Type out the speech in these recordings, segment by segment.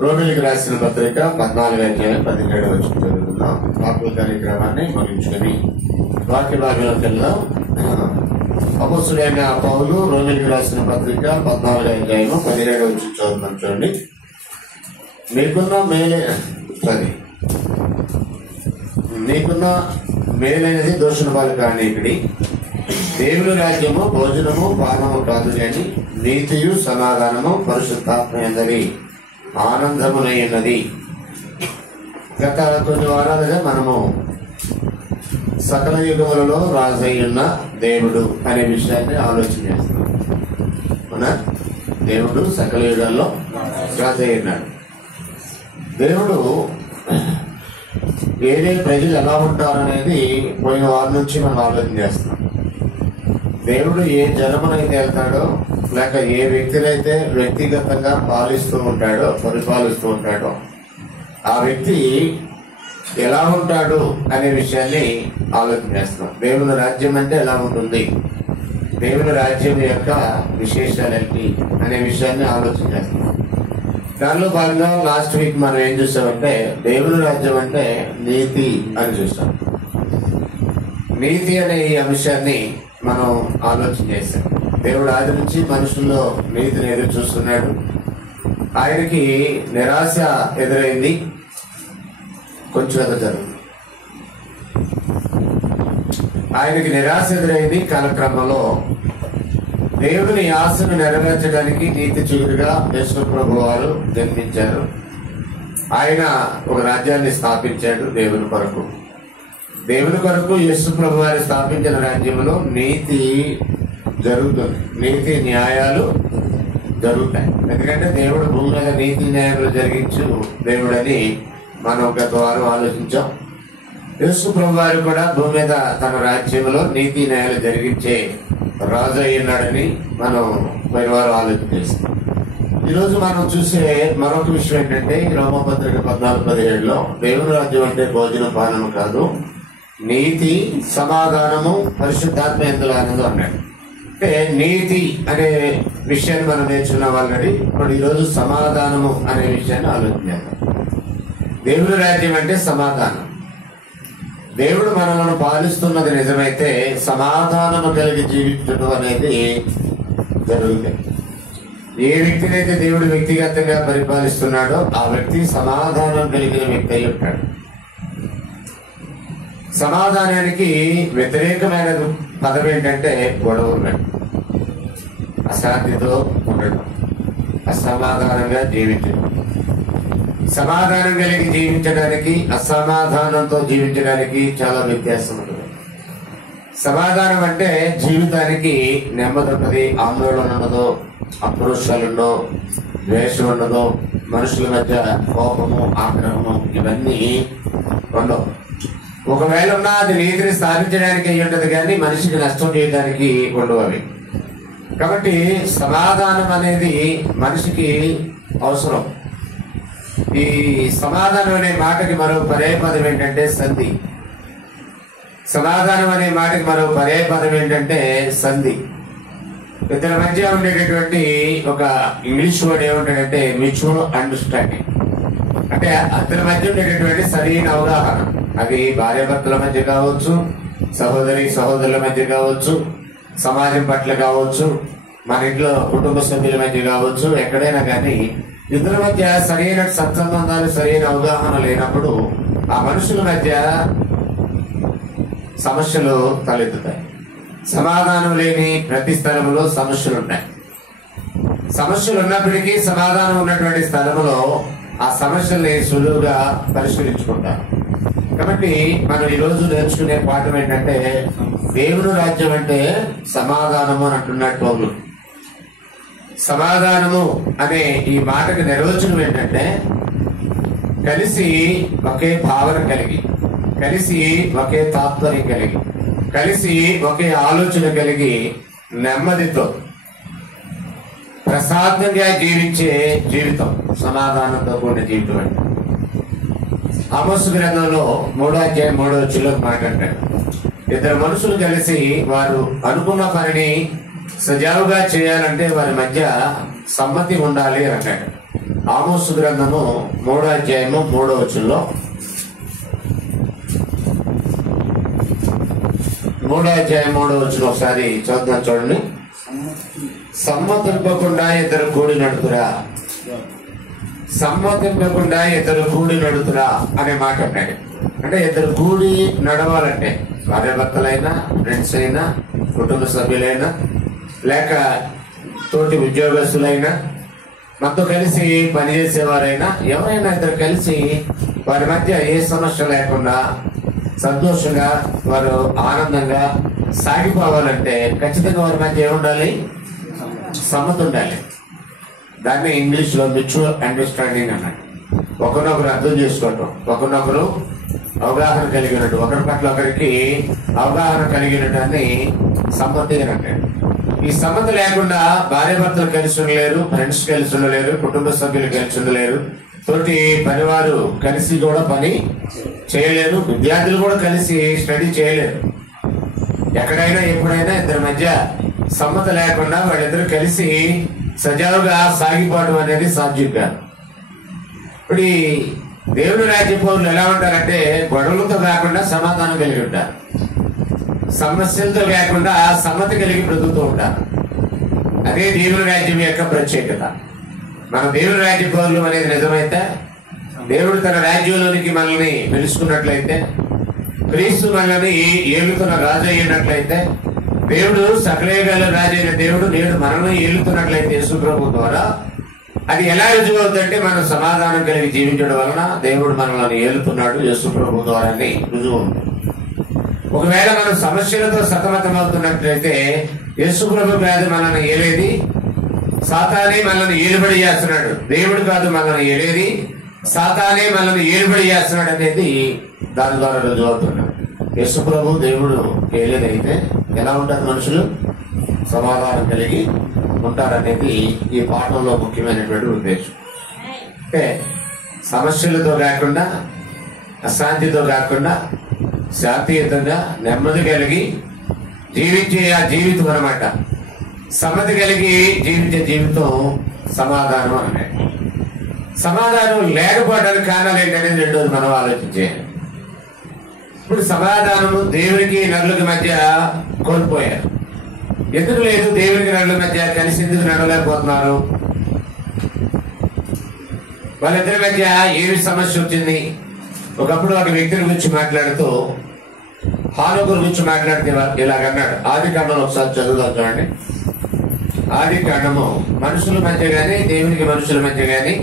రోమిలికి రాసిన పత్రిక 14:17 చదువుకుందాం. వాక్య కార్యక్రమాన్ని ముగించుకొని వాక్య భాగంలోకి వెళ్దాం. అపొస్తలుడైన పౌలు రోమిలికి రాసిన పత్రిక 14:17 చదువుతున్నాం. చూడండి. మీకున్న మేలైనది దోషణ బాలు కానీ ఇక్కడి దేవుని రాజ్యము భోజనము పానము కాదు కానీ నీతియు సమాధానము పరిశుద్ధాత్మ ఎందరి ఆనందమునైనది. గత కొన్ని వారాలుగా మనము సకల యుగములలో రాజయ్యున్న దేవుడు అనే విషయాన్ని ఆలోచన చేస్తున్నాం. అవునా? దేవుడు సకల యుగాల్లో రాజయ్యున్నాడు. దేవుడు ఏదే ప్రజలు ఎలా ఉంటారనేది పోయిన వారి నుంచి మనం ఆలోచన చేస్తున్నాం. దేవుడు ఏ జనమునైతే వెళ్తాడో లేక ఏ వ్యక్తినైతే వ్యక్తిగతంగా పరిపాలిస్తూ ఉంటాడో ఆ వ్యక్తి ఎలా ఉంటాడు అనే విషయాన్ని ఆలోచన చేస్తున్నాం. దేవుని రాజ్యం అంటే ఎలా ఉంటుంది, దేవుని రాజ్యం యొక్క విశేషాలేంటి అనే విషయాన్ని ఆలోచన చేస్తున్నాం. దానిలో భాగంగా లాస్ట్ వీక్ మనం ఏం చూసామంటే దేవుని రాజ్యం అంటే నీతి అని చూసాం. నీతి అనే ఈ అంశాన్ని మనం ఆలోచన చేశాం. దేవుడు ఆది నుంచి మనుషుల్లో నీతిని ఎదురు చూస్తున్నాడు. ఆయనకి నిరాశ ఎదురైంది. కొంచెం జరుగుతుంది. ఆయనకి నిరాశ ఎదురైంది. కాలక్రమంలో దేవుని ఆశను నెరవేర్చడానికి నీతి చూరుగా యేసు ప్రభు వారు జన్మించారు. ఆయన ఒక రాజ్యాన్ని స్థాపించాడు దేవుని కొరకు. యేసు ప్రభు వారు స్థాపించిన రాజ్యంలో నీతి జరుగుతుంది, నీతి న్యాయాలు జరుగుతాయి. ఎందుకంటే దేవుడు భూమి మీద నీతి న్యాయాలు జరిగించు దేవుడని మనం గత వారం ఆలోచించాం. యేసు ప్రభు వారు కూడా భూమి మీద తన రాజ్యంలో నీతి న్యాయాలు జరిగించే రాజు అయ్యున్నాడని మనం పోయిన వారం ఆలోచన చేస్తాం. ఈరోజు మనం చూసే మరొక విషయం ఏంటంటే రోమపత్రిక 14:17 దేవుని రాజ్యం అంటే భోజనం పానము కాదు, నీతి సమాధానము పరిశుద్ధాత్మ యందు ఆనందం అన్నాడు. అంటే నీతి అనే విషయాన్ని మనం నేర్చుకున్న వాళ్ళని ఇప్పుడు ఈరోజు సమాధానము అనే విషయాన్ని ఆలోచించాం. దేవుని రాజ్యం అంటే సమాధానం. దేవుడు మనలను పాలిస్తున్నది నిజమైతే సమాధానము కలిగి జీవించడం అనేది జరుగుతుంది. ఏ వ్యక్తినైతే దేవుడు వ్యక్తిగతంగా పరిపాలిస్తున్నాడో ఆ వ్యక్తి సమాధానం కలిగిన వ్యక్తి అయి ఉంటాడు. సమాధానానికి వ్యతిరేకమైన పదం ఏంటంటే గొడవ ఉండడం, అశాంతితో ఉండడం, అసమాధానంగా జీవించడం. సమాధానం కలిగి జీవించడానికి అసమాధానంతో జీవించడానికి చాలా వ్యత్యాసం ఉంటుంది. సమాధానం అంటే జీవితానికి నెమ్మది ఉన్నది, ఆందోళన ఉండదు, అప్రోషాలుండో, ద్వేషం ఉండదు, మనుషుల మధ్య కోపము ఆగ్రహము ఇవన్నీ ఉండవు. ఒకవేళ ఉన్నా అది నీతిని స్థాపించడానికి అయి ఉంటది కానీ మనిషికి నష్టం చేయడానికి ఉండవు అవి. కాబట్టి సమాధానం అనేది మనిషికి అవసరం. ఈ సమాధానం అనే మాటకి మరో పర్యాయపదం ఏంటంటే సంధి. సమాధానం అనే మాటకి మరో పర్యాయపదం ఏంటంటే సంధి. ఇద్దరి మధ్య ఉండేటటువంటి ఒక ఇంగ్లీష్ వర్డ్ ఏమంటాడంటే మ్యూచువల్ అండర్స్టాండింగ్. అంటే ఇద్దరి మధ్య ఉండేటటువంటి సరైన అవగాహన. అది భార్యాభర్తల మధ్య కావచ్చు, సహోదరుల మధ్య కావచ్చు, సమాజం పట్ల కావచ్చు, మన ఇంట్లో కుటుంబ సభ్యుల మధ్య కావచ్చు, ఎక్కడైనా కానీ ఇద్దరి మధ్య సరైన సత్సంబంధాలు సరైన అవగాహన లేనప్పుడు ఆ మనుషుల మధ్య సమస్యలు తలెత్తుతాయి. సమాధానం లేని ప్రతి స్థలంలో సమస్యలు ఉంటాయి. సమస్యలు ఉన్నప్పటికీ సమాధానం ఉన్నటువంటి స్థలంలో ఆ సమస్యల్ని సులువుగా పరిష్కరించుకుంటారు. కాబట్టి మనం ఈరోజు నేర్చుకునే పాఠం ఏంటంటే దేవుని రాజ్యం అంటే సమాధానము అని అంటున్నాడు పౌలు. సమాధానము అనే ఈ మాటకి నిర్వచనం ఏంటంటే కలిసి ఒకే భావన కలిగి, కలిసి ఒకే తాత్పర్యం కలిగి, కలిసి ఒకే ఆలోచన కలిగి నెమ్మదితో ప్రశాంతంగా జీవించే జీవితం సమాధానంతో కూడిన జీవితం అంటే. ఆమోసు గ్రంథంలో 3:3 మాట్లాడతాడు. ఇద్దరు మనుషులు కలిసి వారు అనుకున్న పనిని సజావుగా చేయాలంటే వారి మధ్య సమ్మతి ఉండాలి అని అంటాడు. ఆమోసు గ్రంథము 3వ అధ్యాయము 3వ వచనంలో 3వ అధ్యాయం 3వ వచనం ఒకసారి చదువుతాను చూడండి. సమ్మతింపకుండా ఇద్దరు కూడి నడుతురా, సమ్మతింపకుండా ఇద్దరు కూడి నడుతురా అనే మాట అన్నాడు. అంటే ఇద్దరు కూడి నడవాలంటే భార్యాభర్తలైనా, ఫ్రెండ్స్ అయినా, కుటుంబ సభ్యులైనా, లేక తోటి ఉద్యోగస్తులైనా, మనతో కలిసి పనిచేసేవారైనా, ఎవరైనా ఇద్దరు కలిసి వారి మధ్య ఏ సమస్య లేకుండా సంతోషంగా వారు ఆనందంగా సాగిపోవాలంటే ఖచ్చితంగా వారి మధ్య ఏముండాలి? సమ్మతి ఉండాలి. దాన్ని ఇంగ్లీష్ లో మ్యూచువల్ అండర్స్టాండింగ్ అన్నాడు. ఒకరినొకరు అర్థం చేసుకోవటం, ఒకరినొకరు అవగాహన కలిగినట్టు, ఒకరి పట్ల ఒకరికి అవగాహన కలిగినట్టు సమ్మతి అని అంటాడు. ఈ సమ్మతి లేకుండా భార్యాభర్తలు కలిసి ఉండలేరు, ఫ్రెండ్స్ కలిసి ఉండలేరు, కుటుంబ సభ్యులు కలిసి ఉండలేరు, తోటి పనివారు కలిసి కూడా పని చేయలేరు, విద్యార్థులు కూడా కలిసి స్టడీ చేయలేరు. ఎక్కడైనా ఎప్పుడైనా ఇద్దరి మధ్య సమ్మతి లేకుండా వాళ్ళిద్దరు కలిసి సజావుగా సాగిపోవడం అనేది సాధ్యం కాదు. ఇప్పుడు ఈ దేవుని రాజ్య పౌరులు ఎలా ఉంటారంటే గొడవలతో కాకుండా సమాధానం కలిగి ఉంటారు, సమస్యలతో కాకుండా సమ్మతి కలిగి బ్రతుకుతూ ఉంటారు. అదే దేవుని రాజ్యం యొక్క ప్రత్యేకత. మన దేవుని రాజ్య పౌరులు అనేది నిజమైతే, దేవుడు తన రాజ్యంలోనికి మనల్ని పిలుచుకున్నట్లయితే, క్రీస్తు మనల్ని ఏలుతున్న రాజు అయినట్లయితే, దేవుడు సకలయుగాల రాజు అయిన దేవుడు నేడు మనల్ని ఏలుతున్నట్లయితే యేసు ప్రభువు ద్వారా, అది ఎలా రుజువు అవుతుందంటే మనం సమాధానం కలిగి జీవించడం వలన దేవుడు మనల్ని ఏలుతున్నాడు యేసు ప్రభువు ద్వారా రుజువు ఉంది. ఒకవేళ మనం సమస్యలతో సతమతం అవుతున్నట్లయితే యేసు ప్రభు కాదు మనల్ని ఏలేది, సాతానే మనల్ని ఏలుబడి చేస్తున్నాడు. దేవుడు కాదు మనల్ని ఏలేది, సాతానే మనల్ని ఏలుబడి చేస్తున్నాడు అనేది దాని ద్వారా రుజువు అవుతున్నాడు. యేసు ప్రభు దేవుడు ఏలేదైతే ఎలా ఉంటారు మనుషులు? సమాధానం కలిగి ఉంటారనేది ఈ పాఠంలో ముఖ్యమైనటువంటి ఉద్దేశం. అంటే సమస్యలతో కాకుండా, అశాంతితో కాకుండా శాంతియుతంగా నెమ్మది కలిగి జీవించే ఆ జీవితం అన్నమాట. సమ్మతి కలిగి జీవించే జీవితం సమాధానం అన్నాడు. సమాధానం లేకపోవడానికి కారణాలు ఏంటనేది రెండోది మనం ఆలోచించేయాలి. ఇప్పుడు సమాధానము దేవునికి నరులకి మధ్య కోల్పోయారు. ఎందుకు లేదు? దేవునికి నరుల మధ్య కలిసి ఎందుకు నడవలేకపోతున్నారు? వాళ్ళిద్దరి మధ్య ఏమి సమస్య వచ్చింది? ఒకప్పుడు ఒక వ్యక్తిని గురించి మాట్లాడుతూ హానోకు గురించి మాట్లాడితే ఇలాగన్నాడు. ఆది కాండంలో ఒకసారి చదువుదాం చూడండి. ఆది కాండము మనుషుల మధ్య గాని, దేవునికి మనుషుల మధ్య గాని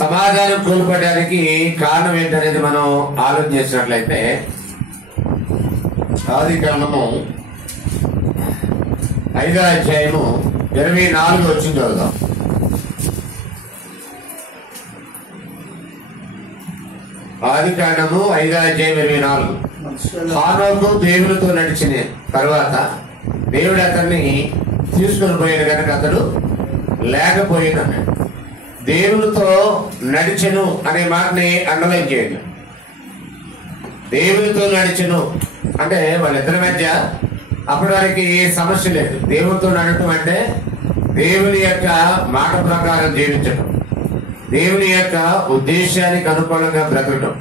సమాధానం కోల్పోవడానికి కారణం ఏంటనేది మనం ఆలోచన చేసినట్లయితే, ఆది కాండము 5వ అధ్యాయము 24 వచ్చి చదువుదాం. ఆది కాండము 5వ అధ్యాయం 24. హానోకు దేవునితో నడిచిన తర్వాత దేవుడు అతన్ని తీసుకుని పోయాడు కనుక అతడు లేకపోయినాడు. దేవునితో నడిచెను అనే మాటని అండర్లైన్ చేయండి. దేవునితో నడిచెను అంటే వాళ్ళిద్దరి మధ్య అప్పటి వరకు సమస్య లేదు. దేవునితో నడటం అంటే దేవుని యొక్క మాట ప్రకారం జీవించడం, దేవుని యొక్క ఉద్దేశానికి అనుకూలంగా బ్రతకటం,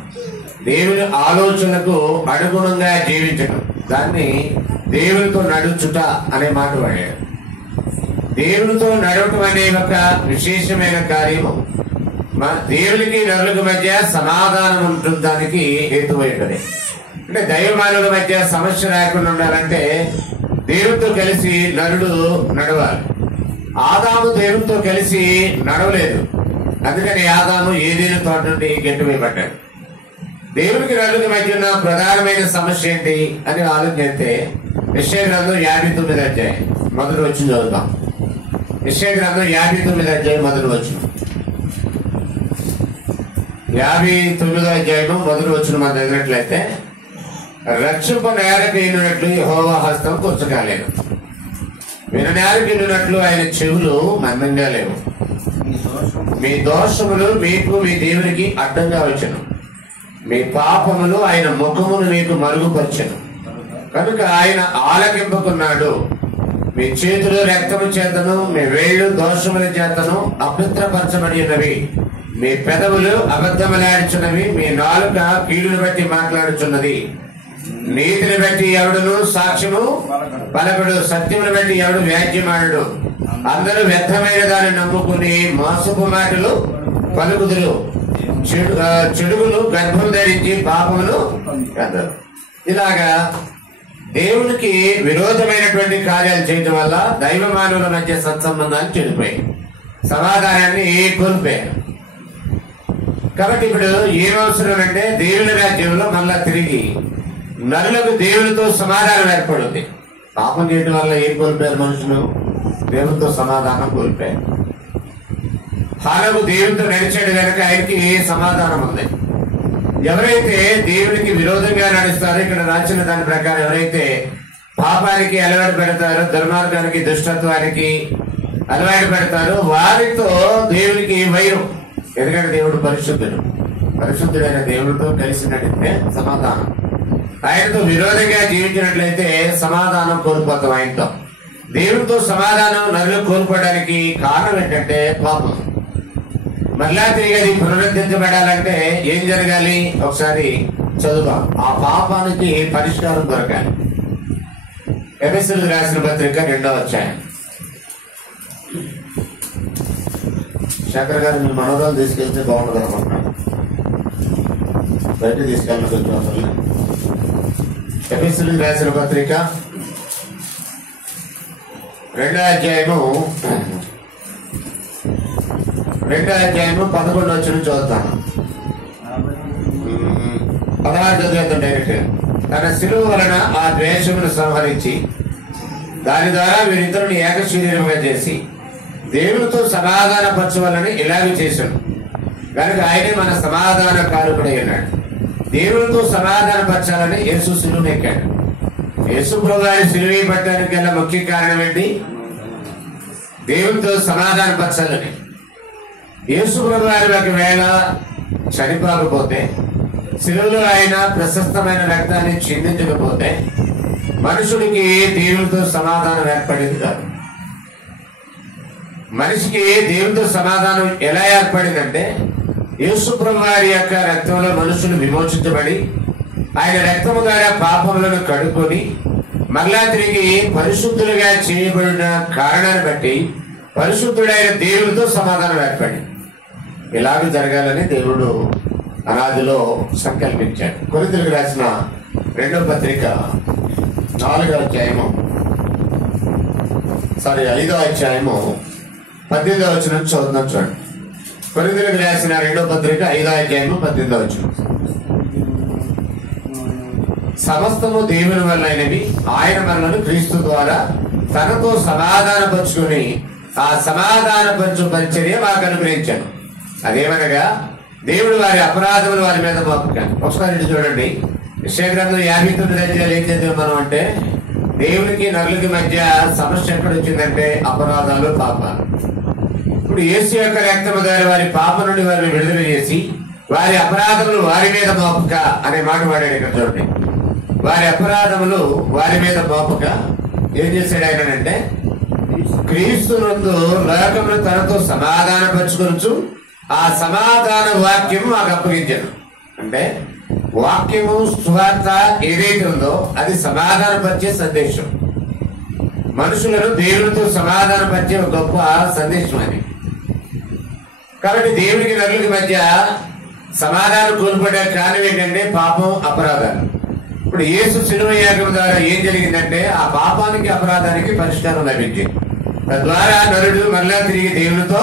దేవుని ఆలోచనకు అనుగుణంగా జీవించడం, దాన్ని దేవునితో నడుచుట అనే మాట వాడాడు. దేవునితో నడవటం అనే ఒక విశేషమైన కార్యము దేవునికి నరులకు మధ్య సమాధానం ఉంటుందానికి హేతువైనది. అంటే దైవమానుల మధ్య సమస్య రాకుండా ఉండాలంటే దేవునితో కలిసి నరుడు నడవాలి. ఆదాము దేవునితో కలిసి నడవలేదు, అందుకని ఆదాము ఏదేని తోట నుండి గెట్టువేయబడ్డాడు. దేవునికి నరులకు మధ్య ఉన్న ప్రధానమైన సమస్య ఏంటి అని ఆలోచిస్తే యెషయా గ్రంథం 59వ అధ్యాయం మొదటి వచనం చదువుతాం. యెషయా గ్రంథం 59వ అధ్యాయం మొదటి వచనం. 59వ అధ్యాయం మొదటి వచనం మనం చదివినట్లయితే, రక్షింప నేరకైనట్లు యెహోవా హస్తం కూర్చకాలేదు, విననేరకైనట్లు ఆయన చెవులు మందంగా లేవు. మీ దోషములు మీకు మీ దేవునికి అడ్డంగా వచ్చను, మీ పాపములు ఆయన ముఖమును మీకు మరుగుపరచను. కనుక ఆయన ఆలకింపుకున్నాడు, మీ చేతులు రక్తము చేతను, మీ వేళ్లు దోషముల చేతను అపవిత్రపరచబడి ఉన్నవి. మీ పెదవులు అబద్ధములాడుచున్నవి. మీ నాలుక కీడును బట్టి మాట్లాడుచున్నది. నీతిని బట్టి ఎవడును సాక్ష్యము పలకడు, సత్యమును బట్టి ఎవడు వ్యాజ్యమాడు. అందరూ వ్యర్థమైన దాన్ని నమ్ముకుని మోసపు మాటలు పలుకుదురు. చెడుగులు గర్భం ధరించి పాపములు కదరు. ఇలాగా దేవునికి విరోధమైనటువంటి కార్యాలు చేయడం వల్ల దైవ మానవుల మధ్య సత్సంబంధాలు చెడిపోయాయి, సమాధానాన్ని కోల్పోయారు. కాబట్టి ఇప్పుడు ఏమవసరం అంటే దేవుని రాజ్యంలో మళ్ళా తిరిగి నరులకు దేవునితో సమాధానం ఏర్పడుతుంది. పాపం చేయడం వల్ల ఏం కోల్పోయారు మనుషులు? దేవునితో సమాధానం కోల్పోయారు. హానకు దేవునితో నడిచాడు కనుక ఆయనకి సమాధానం ఉంది. ఎవరైతే దేవునికి విరోధంగా నడుస్తారో, ఇక్కడ రాసిన దాని ప్రకారం ఎవరైతే పాపానికి అలవాటు పెడతారో, దుర్మార్గానికి దుష్టత్వానికి అలవాటు పెడతారో వారితో దేవునికి వైరం. ఎందుకంటే దేవుడు పరిశుద్ధుడు. పరిశుద్ధుడైన దేవుడితో కలిసి నడిస్తే సమాధానం. ఆయనతో విరోధంగా జీవించినట్లయితే సమాధానం కోల్పోతాం. ఆయనతో దేవుడితో సమాధానం నరులు కోల్పోవడానికి కారణం ఏంటంటే పాపం. మరలా తిరిగి అది పునరుద్ధరించబడాలంటే ఏం జరగాలి? ఒకసారి చదువుదాం. ఆ పాపానికి పరిష్కారం దొరకాలి. ఎఫెసీయులకు రాసిన పత్రిక 2వ అధ్యాయం. శంకర్ గారు మీ మనోరాలు తీసుకెళ్తే బాగుంటుంది అనుకుంటున్నాను. బయట తీసుకెళ్ళి కొంచెం. ఎఫెసీయులకు రాసిన పత్రిక 2వ అధ్యాయము 11వ వచనం చదువుతాను. 16 చదువుతాను డైరెక్ట్. తన శిలువ వలన ఆ ద్వేషమును సంహరించి దాని ద్వారా వీరిద్దరిని ఏక శరీరముగా చేసి దేవునితో సమాధాన పరచవలని ఇలాగే చేశాడు కనుక ఆయనే మన సమాధాన కారకుడై ఉన్నాడు. దేవునితో సమాధాన పరచాలని యేసు శిలువను ఎక్కాడు. యేసు ప్రభువారి శిలువ పట్టడానికి గల ముఖ్య కారణం ఏంటి? దేవునితో సమాధాన పరచాలని. యేసు ప్రభువారి ఒకవేళ చనిపోకపోతే, శిలువలో ఆయన ప్రశస్తమైన రక్తాన్ని చిందించకపోతే మనుషుడికి దేవునితో సమాధానం ఏర్పడింది కాదు. మనిషికి దేవునితో సమాధానం ఎలా ఏర్పడిందంటే, యేసు ప్రభువారి యొక్క రక్తంలో మనుషులు విమోచించబడి ఆయన రక్తము ద్వారా పాపములను కడుక్కొని మరలా తిరిగి పరిశుద్ధులుగా చేయబడిన కారణాన్ని బట్టి పరిశుద్ధుడైన దేవునితో సమాధానం ఏర్పడింది. ఇలాగ జరగాలని దేవుడు అనాదిలో సంకల్పించాడు. కొరింథీయులకు రాసిన 2వ పత్రిక 5వ అధ్యాయము 18వ వచనం చదువుతున్నాం చూడండి. కొరింథీయులకు రాసిన 2వ పత్రిక 5వ అధ్యాయము 18వ వచనం. సమస్తము దేవుని వల్లైనవి, ఆయన మనలను క్రీస్తు ద్వారా తనతో సమాధానపరుచుకుని ఆ సమాధానపరచు పరిచర్య మాకు అనుగ్రహించాను. అదేమనగా దేవుడు వారి అపరాధములు వారి మీద మోపుతాడు. ఒకసారి ఇటు చూడండి. యెషయా గ్రంథం 59 అధ్యాయాలు ఏం చదివాం మనం అంటే, దేవునికి నరులకి మధ్య సమస్య ఎక్కడ వచ్చిందంటే అపరాధాలు, పాపాలు. ఇప్పుడు యేసు యొక్క రక్తము ద్వారా వారి పాప నుండి వారిని విడుదల చేసి వారి అపరాధములు వారి మీద మోపక అనే మాట వాడాడు. ఇక్కడ చూడండి. వారి అపరాధములు వారి మీద మోపక ఏం చేశాడు ఆయన అంటే, క్రీస్తు నందు లోకమును తనతో సమాధానపరచుకొనుచు ఆ సమాధాన వాక్యము మాకు అప్పగించాడు. అంటే వాక్యము సువార్త ఏదైతే ఉందో అది సమాధానపరిచే సందేశం. మనుషులను దేవునితో సమాధానపరిచే ఒక గొప్ప సందేశం అది. కాబట్టి దేవునికి నరులకి మధ్య సమాధానం కోల్పోయే కారణం ఏంటంటే పాపం, అపరాధాలు. ఇప్పుడు యేసు శిలువ యాగం ద్వారా ఏం జరిగిందంటే ఆ పాపానికి, అపరాధానికి పరిష్కారం లభించింది. తద్వారా నరుడు మరలా తిరిగి దేవునితో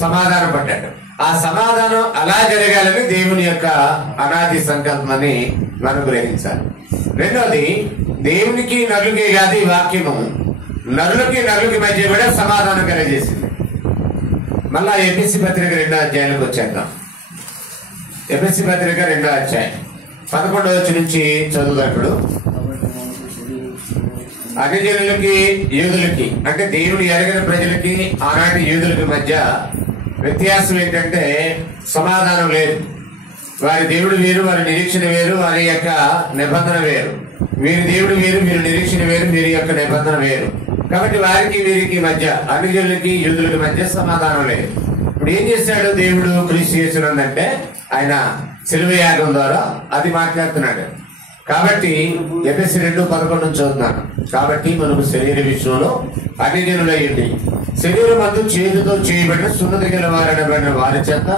సమాధానం పడ్డాడు. ఆ సమాధానం అలా జరగాలని దేవుని యొక్క అనాది సంకల్పాన్ని మనం గ్రహించాలి. రెండోది, దేవునికి నరులకి కాదు ఈ వాక్యము నరులకి మధ్య కూడా సమాధానం కలగజేసింది. మళ్ళా ఎఫెసీ పత్రిక 2వ అధ్యాయానికి వచ్చేద్దాం. ఎఫెసీ పత్రిక 2వ అధ్యాయం 11వ వచనం నుంచి చదువుతాడు. అన్ని జనులకి, యూదులకి అంటే దేవుని ఎరగని ప్రజలకి ఆనాటి యూదులకి మధ్య వ్యత్యాసం ఏంటంటే సమాధానం లేదు. వారి దేవుడు వేరు, వారి నిరీక్షణ వేరు, వారి యొక్క నిబంధన వేరు. వీరి దేవుడు వేరు, వీరి నిరీక్షణ వేరు, వీరి యొక్క నిబంధన వేరు. కాబట్టి వారికి వీరికి మధ్య, అన్ని జనులకి యూదులకి మధ్య సమాధానం లేదు. ఇప్పుడు ఏం చేశాడు దేవుడు క్రీస్తు యేసునందంటే ఆయన శిలువ యాగం ద్వారా అది మాట్లాడుతున్నాడు. కాబట్టి ఎఫెసీ 2:11 చదువుతున్నాను. కాబట్టి మనకు శరీర విషయంలో అన్ని జనులయ్యండి, శరీరం అందు చేతితో చేయబడిన సున్నతి గల వారనబడిన వారి చేత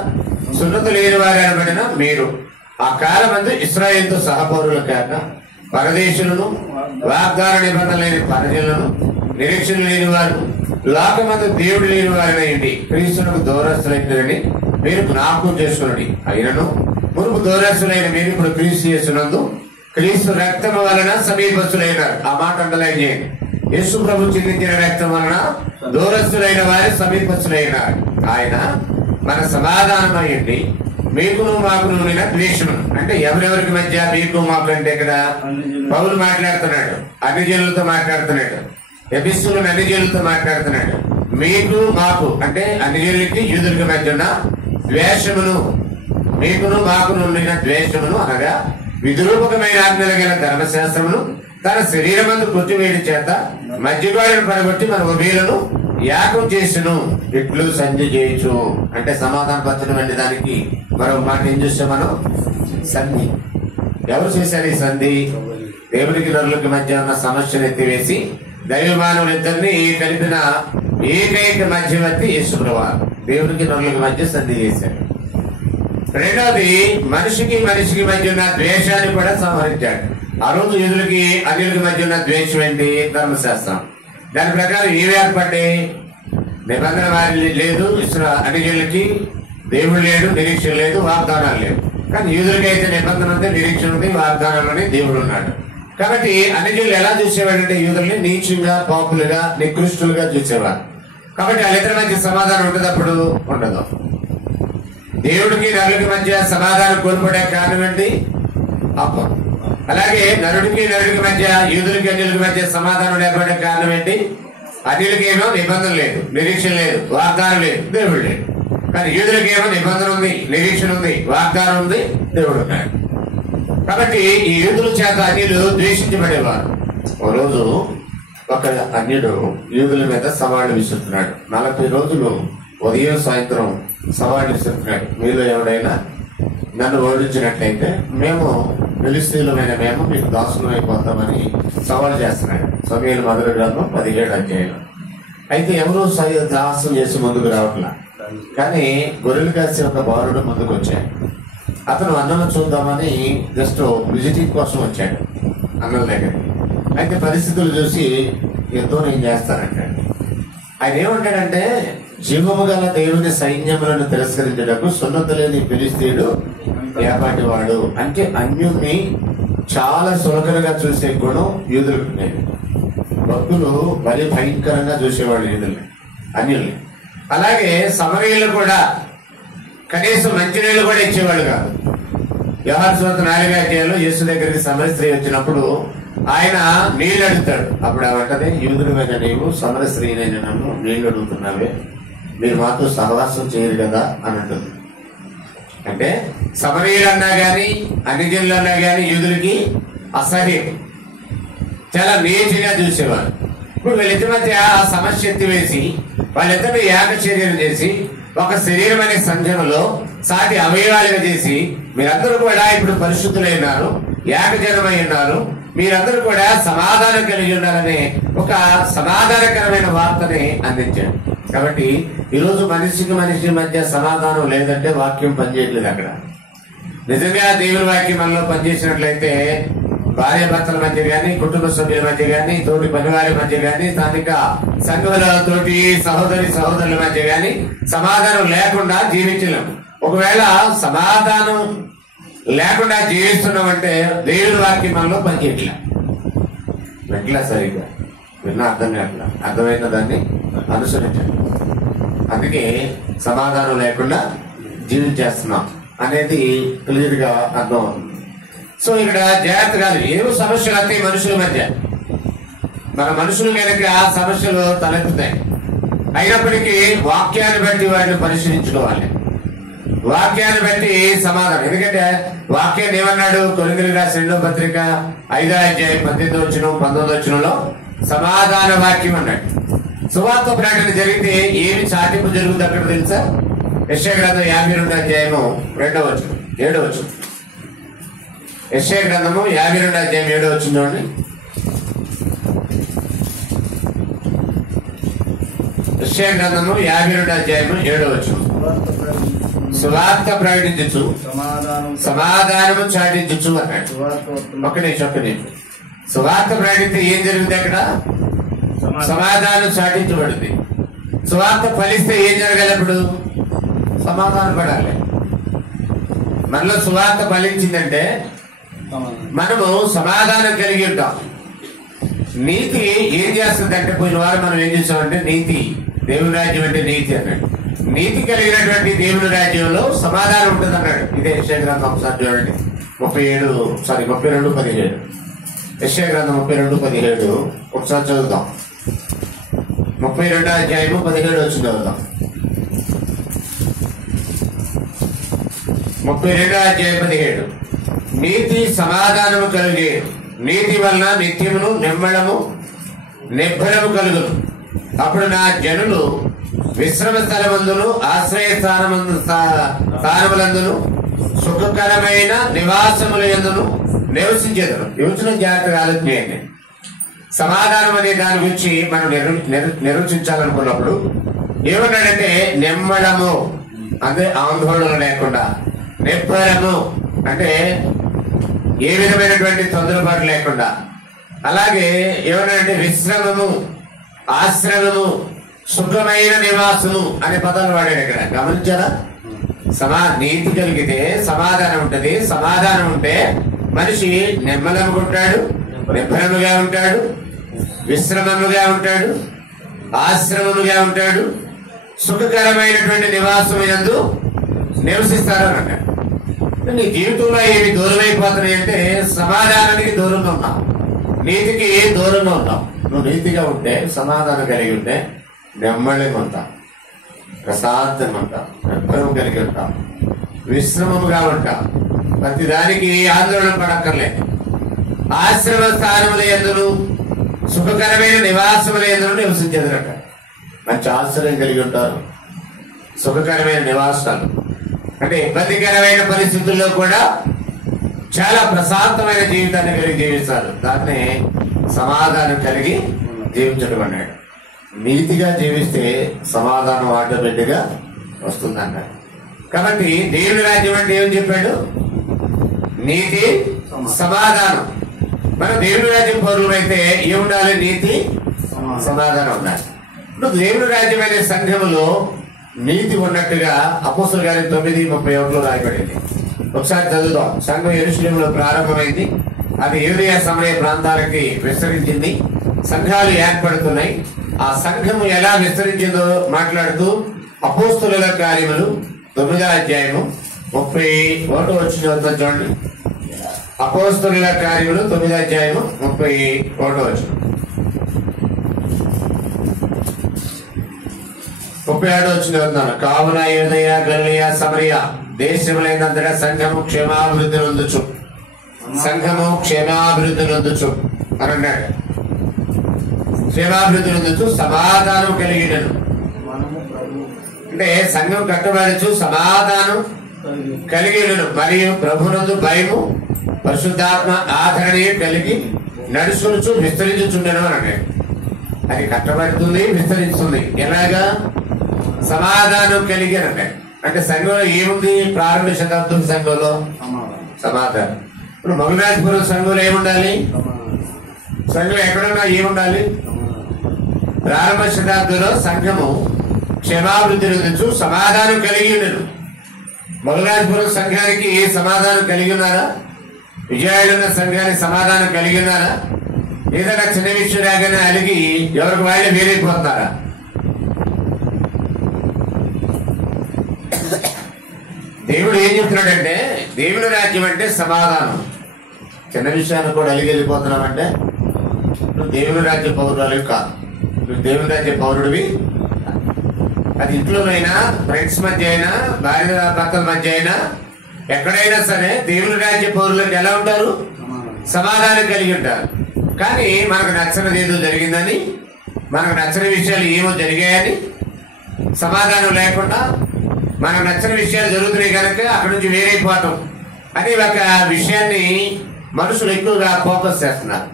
సున్నతి లేని వారనబడిన మీరు ఆ కాలమందు ఇశ్రాయేలుతో సహపౌరులు కాక పరదేశులను, వాగ్దాన నిబంధన లేని పరజనులను, నిరీక్షణ లేని వారు, లోకమందు దేవుడు లేని వారినయ్యండి, క్రీస్తునకు దూరస్తులైనని మీరు జ్ఞాపకం చేసుకునండి. అయినను మునుపు దూరస్తులైన మీరు ఇప్పుడు క్రీస్తు యేసునందు క్రీస్తు రక్తము వలన సమీపస్తులైనారు. ఆ మాట అండర్లైన్ చేయండి. యేసు ప్రభు చెందించిన రక్తం వలన దూరస్తులైన వారి సమీపస్తులైనారు. ఆయన మన సమాధానం అయ్యండి, మీకును మాకును ఉండిన ద్వేషమును. అంటే ఎవరెవరికి మధ్య మీకు మాకు అంటే ఇక్కడ పౌలు మాట్లాడుతున్నాడు, అన్ని జనులతో మాట్లాడుతున్నాడు, ఎఫెసీయులు అన్ని జనులతో మాట్లాడుతున్నాడు. మీకు మాకు అంటే అన్ని జనులకి యూదులకి మధ్య ఉన్న ద్వేషమును, మీకును మాకును ఉండిన ద్వేషమును అనగా విద్రూపకమైన ఆజ్ఞలు గల ధర్మశాస్త్రమును తన శరీరమందు కొట్టివేడి చేత మధ్యగాడిని పడగొట్టి మన ఉభయులను యాగం చేసును, ఇట్లు సంధి చేయొచ్చు. అంటే సమాధాన పరచడం అనే దానికి మరో మాట ఏం చూస్తాం మనం? సంధి. ఎవరు చేశారు ఈ సంధి? దేవునికి నరులకి మధ్య ఉన్న సమస్యను ఎత్తివేసి దైవ మానవులిద్దరిని కలిపిన ఏకైక మధ్యవర్తి యేసుప్రభువు దేవునికి నరులకి మధ్య సంధి చేశారు. రెండవది, మనిషికి మధ్య ఉన్న ద్వేషాన్ని కూడా సంహరించాడు. ఆ రోజు యూదులకి అన్యులకి మధ్య ఉన్న ద్వేషం ఏంటి? ధర్మశాస్త్రం. దాని ప్రకారం ఏవి ఏర్పడ్డాయి? నిబంధన వారి లేదు, అన్యులకి దేవుడు లేడు, నిరీక్షణ లేదు, వాగ్దానాలు లేవు. కానీ యూదులకి అయితే నిబంధన ఉంది, నిరీక్షణ ఉంది, వాగ్దానాలని దేవుడు ఉన్నాడు. కాబట్టి అన్యులు ఎలా చూసేవాడంటే యూదుల్ని నీచంగా, పాపులుగా, నికృష్టులుగా చూసేవాడు. కాబట్టి వాళ్ళిద్దరి మధ్య సమాధానం ఉంటుంది, అప్పుడు ఉండదు. దేవుడికి నరుడికి మధ్య సమాధానం కోల్పోయే కారణం ఏంటి? పాపం. అలాగే నరుడికి మధ్య, యూదులకి అన్యులకి మధ్య సమాధానం ఏర్పడే కారణం ఏంటి? అన్యులకేమో నిబంధన లేదు, నిరీక్షణ లేదు, వాగ్దానం లేదు, దేవుడు లేడు. కానీ యూదులకేమో నిబంధన ఉంది, నిరీక్షణ ఉంది, వాగ్దానం ఉంది, దేవుడు ఉన్నాడు. కాబట్టి ఈ యూదుల చేత అన్యులు ద్వేషించబడేవారు. ఓ రోజు ఒక అన్యుడు యూదుల మీద సవాళ్లు విసురుతున్నాడు. 40 రోజులు ఉదయం సాయంత్రం సవాళ్లు విసురుతున్నాడు. మీలో ఎవరైనా నన్ను ఓడించినట్లయితే మేము ఫిలిష్తీయులమైన మేము మీకు దాసులం అయిపోతామని సవాల్ చేస్తున్నాడు. సమూయేలు మొదటి గ్రంథం 17వ అధ్యాయం. అయితే ఎవరు దాసం చేసి ముందుకు రావట్లా. కానీ గొర్రెలు కాసే ఒక బాలుడు ముందుకు వచ్చాడు. అతను అన్నను చూద్దామని జస్ట్ విజిటింగ్ కోసం వచ్చాడు అన్నల దగ్గర. అయితే పరిస్థితులు చూసి ఎంతో నేను చేస్తానంటాడు. ఆయన ఏమంటాడంటే, జీవము గల దేవుని సైన్యములను తిరస్కరించడానికి సున్నత లేని ఫిలిష్తీయుడు ఏపాటి వాడు. అంటే అన్యుల్ని చాలా సులకనగా చూసే గుణం యూదులకు ఉండేది. భక్తులు మరి భయంకరంగా చూసేవాళ్ళు యూదుల్ని, అన్యుల్ని. అలాగే సమరయులు కూడా కనీసం మంచినీళ్ళు కూడా ఇచ్చేవాళ్ళు కాదు. యోహాను సువార్త 4వ అధ్యాయంలో యేసు దగ్గరికి సమర స్త్రీ వచ్చినప్పుడు ఆయన నీళ్ళు అడుగుతాడు. అప్పుడు ఏమంటది, యూదుడైన నీవు సమర స్త్రీనైన నన్ను నీళ్ళు అడుగుతున్నావే, మీరు మాతో సహవాసం చేయరు కదా అని అంటుంది. అంటే సమరయులు అన్నా గాని, అన్యజనులు అన్నా గాని యూదులకి అసహ్యం, చాలా నీచంగా చూసేవారు. ఇప్పుడు వీళ్ళిద్దరి మధ్య ఆ సమస్య ఎత్తివేసి వాళ్ళిద్దరిని యాగచర్యలు చేసి ఒక శరీరం అనే సంఘంలో సాటి అవయవాలుగా చేసి మీరందరూ కూడా ఇప్పుడు పరిశుద్ధులైనారు, యాగజనమై ఉన్నారు, మీరందరూ కూడా సమాధానం కలిగి ఉండాలనే ఒక సమాధానకరమైన వార్తని అందించాడు. కాబట్టి ఈరోజు మనిషి మధ్య సమాధానం లేదంటే వాక్యం పనిచేయట్లేదు. అక్కడ నిజంగా దేవుని వాక్యం మనలో పనిచేసినట్లయితే భార్య భర్తల మధ్య గాని, కుటుంబ సభ్యుల మధ్య గాని, తోటి పనివారి మధ్య గాని, స్థానిక సంఘుల తోటి సహోదరుల మధ్య గాని సమాధానం లేకుండా జీవించలేము. ఒకవేళ సమాధానం లేకుండా జీవిస్తున్నామంటే దేవుని వాక్యం మనలో పనిచేయట్లే. వెంటలా సరిగ్గా విన్నా అర్థం కావట్లా, అర్థమైన దాన్ని అనుసరించండి. అందుకే సమాధానం లేకుండా జీవించేస్తున్నాం అనేది క్లియర్ గా అర్థం అవుతుంది. సో ఇక్కడ జాగ్రత్త కాదు, ఏవో సమస్యలు అయితే మనుషుల మధ్య, మన మనుషుల కనుక ఆ సమస్యలు తలెత్తుతాయి. అయినప్పటికీ వాక్యాన్ని బట్టి వాటిని పరిశీలించుకోవాలి. వాక్యాన్ని బట్టి సమాధానం. ఎందుకంటే వాక్యాన్ని ఏమన్నాడు? కొరింథీయులకు రాసిన 2వ పత్రిక 5వ అధ్యాయం 18వ వచనం 19వ వచనంలో సమాధాన వాక్యం అన్నాడు. సువార్త ప్రకటన జరిగితే ఏమి చాటింపు జరుగుతుంది అక్కడ తెలుసా? యెషయా గ్రంథం 52వ అధ్యాయము 2వ వచనం 7వ వచనం. యెషయా గ్రంథము 52వ అధ్యాయం 7వ వచనం చూడండి. యెషయా గ్రంథము 52వ అధ్యాయము 7వ వచనం. సువార్త ప్రకటించు, సమాధానము చాటించు అన్నాడు. ఒక్కడే సువార్త ప్రకటిస్తే ఏం జరుగుతుంది? అక్కడ సమాధానం చాటించబడింది. సువార్త ఫలిస్తే ఏం జరగాలి? అప్పుడు సమాధానం పడాలి. మనలో సువార్త ఫలించిందంటే మనము సమాధానం కలిగి ఉంటాం. నీతి ఏం చేస్తుందంటే, పోయిన వారం మనం ఏం చేసామంటే నీతి, దేవుని రాజ్యం అంటే నీతి అన్నాడు. నీతి కలిగినటువంటి దేవుని రాజ్యంలో సమాధానం ఉంటుంది అన్నాడు. ఇదే యెషయా గ్రంథం ఒకసారి చూడండి. 32:17. యెషయా గ్రంథం 32:17 ఒకసారి చదువుతాం. 32వ అధ్యాయము 17 వచ్చి చదువుతాం. 32వ అధ్యాయం 17. నీతి సమాధానము కలిగే, నీతి వలన నిత్యమును నిబ్బరము కలుగును. అప్పుడు నా జనులు విశ్రమ స్థలమందును ఆశ్రయ స్థానములందును సుఖకరమైన నివాసముల యందును నివసించేదను. యోచన జాగ్రత్తగా ఆలోచించండి. సమాధానం అనే దాని గురించి మనం నిర్వచించాలనుకున్నప్పుడు ఏమన్నాడంటే నిమ్మడము అంటే ఆందోళన లేకుండా, నిబ్బరము అంటే ఏ విధమైనటువంటి తొందరపాటు లేకుండా, అలాగే ఏమన్నాడంటే విశ్రమము, ఆశ్రమము, సుఖమైన నివాసము అనే పదాలు వాడాడు ఇక్కడ. గమనించారా? నీతి కలిగితే సమాధానం ఉంటది. సమాధానం ఉంటే మనిషి నిమ్మలముగా ఉంటాడు, నిబ్బరముగా ఉంటాడు, విశ్రమముగా ఉంటాడు, ఆశ్రమముగా ఉంటాడు, సుఖకరమైనటువంటి నివాసం యందు నివసిస్తారు అన్నాడు. నీ జీవితంలో ఏమి దూరమైపోతున్నాయి అంటే సమాధానానికి దూరంగా ఉన్నావు, నీతికి దూరంగా ఉన్నావు. నువ్వు నీతిగా ఉంటే, సమాధానం కలిగి ఉంటే నెమ్మదిగా ఉంటావు, ప్రశాంతంగా ఉంటావు, నిబ్బరం కలిగి ఉంటావు, విశ్రమముగా ఉంటావు, ప్రతి దానికి ఆందోళన పడక్కర్లేదు. ఆశ్రమ స్థానముల యందును సుఖకరమైన నివాసముల యందును నివసించేదనట. మంచి ఆశ్రయం కలిగి ఉంటారు, సుఖకరమైన నివాసాలు అంటే ఇబ్బందికరమైన పరిస్థితుల్లో కూడా చాలా ప్రశాంతమైన జీవితాన్ని కలిగి జీవిస్తారు. దాన్ని సమాధానం కలిగి జీవించడం అన్నాడు. నీతిగా జీవిస్తే సమాధానం ఆటోమేటిక్ గా వస్తుందన్నాడు. కాబట్టి దేవుని రాజ్యం అంటే ఏమని చెప్పాడు? నీతి, సమాధానం. మన దేవుని రాజ్యం పౌరులైతే ఏముండాలి? నీతి, సమాధానం ఉండాలి. ఇప్పుడు దేవుని రాజ్యం అనే సంఘములో నీతి ఉన్నట్టుగా అపోస్తలుల కార్యం 9:31 రాయబడింది. ఒకసారి చదువుదాం. సంఘం యెరూషలేములో ప్రారంభమైంది, అది యూదయ సమరయ ప్రాంతాలకి విస్తరించింది, సంఘాలు ఏర్పడుతున్నాయి. ఆ సంఘము ఎలా విస్తరించిందో మాట్లాడుతూ అపోస్తలుల కార్యములు 9వ అధ్యాయము 31 వచనం చూడండి. అపోస్తలుల కార్యములు 9వ అధ్యాయము 31 వచనం. 37 వచనం. కావున యూదయ, గలిలయ, సమరయ దేశములైనంతటా సంఘము క్షేమాభివృద్ధి నొందుచు, సంఘము క్షేమాభివృద్ధి నొందుచు అని అన్నాడు. క్షేమాభివృద్ధి నొందుచు సమాధానం కలిగినను అంటే సంఘం కట్టబడచ్చు, సమాధానం కలిగినను మరియు ప్రభునందు భయము పరిశుద్ధాత్మ ఆదరణ కలిగి నడుచుకొనుచు విస్తరించుచుండెను అని అన్నాడు. అది కట్టబడుతుంది, విస్తరిస్తుంది. ఎలాగా? సమాధానం కలిగి అని అన్నాడు. అంటే సంఘంలో ఏముంది? ప్రారంభ శతాబ్దం సంఘంలో సమాధానం. ఇప్పుడు మగరాజపురం సంఘంలో ఏముండాలి? సంఘం ఎక్కడున్నా ఏముండాలి? ప్రారంభ శతాబ్దంలో సంఘము క్షేమాభివృద్ధి నొందుచు సమాధానం కలిగి ఉండను. మగరాజపురం సంఘానికి సమాధానం కలిగి ఉన్నారా? విజయాడున్న సంఘానికి సమాధానం కలిగి ఉన్నారా? ఏదైనా చిన్న విషయం రాగానే అలిగి ఎవరికి వాళ్ళే వేరైపోతున్నారా? దేవుడు ఏం చెప్తున్నాడంటే దేవుని రాజ్యం అంటే సమాధానం. చిన్న విషయాన్ని కూడా అలిగి వెళ్ళిపోతున్నావంటే నువ్వు దేవుని రాజ్య పౌరురాలు కాదు, నువ్వు దేవుని రాజ్య పౌరుడివి. అది ఇంట్లోనైనా, ఫ్రెండ్స్ మధ్య అయినా, భార్య భర్తల మధ్య అయినా, ఎక్కడైనా సరే దేవుని రాజ్య పౌరులకు ఎలా ఉంటారు? సమాధానం కలిగి ఉంటారు. కానీ మనకు నచ్చనిది ఏదో జరిగిందని, మనకు నచ్చని విషయాలు ఏమో జరిగాయని సమాధానం లేకుండా, మనకు నచ్చని విషయాలు జరుగుతున్నాయి కనుక అక్కడి నుంచి వేరైపోవటం అని ఒక విషయాన్ని మనుషులు ఎక్కువగా ఫోకస్ చేస్తున్నారు.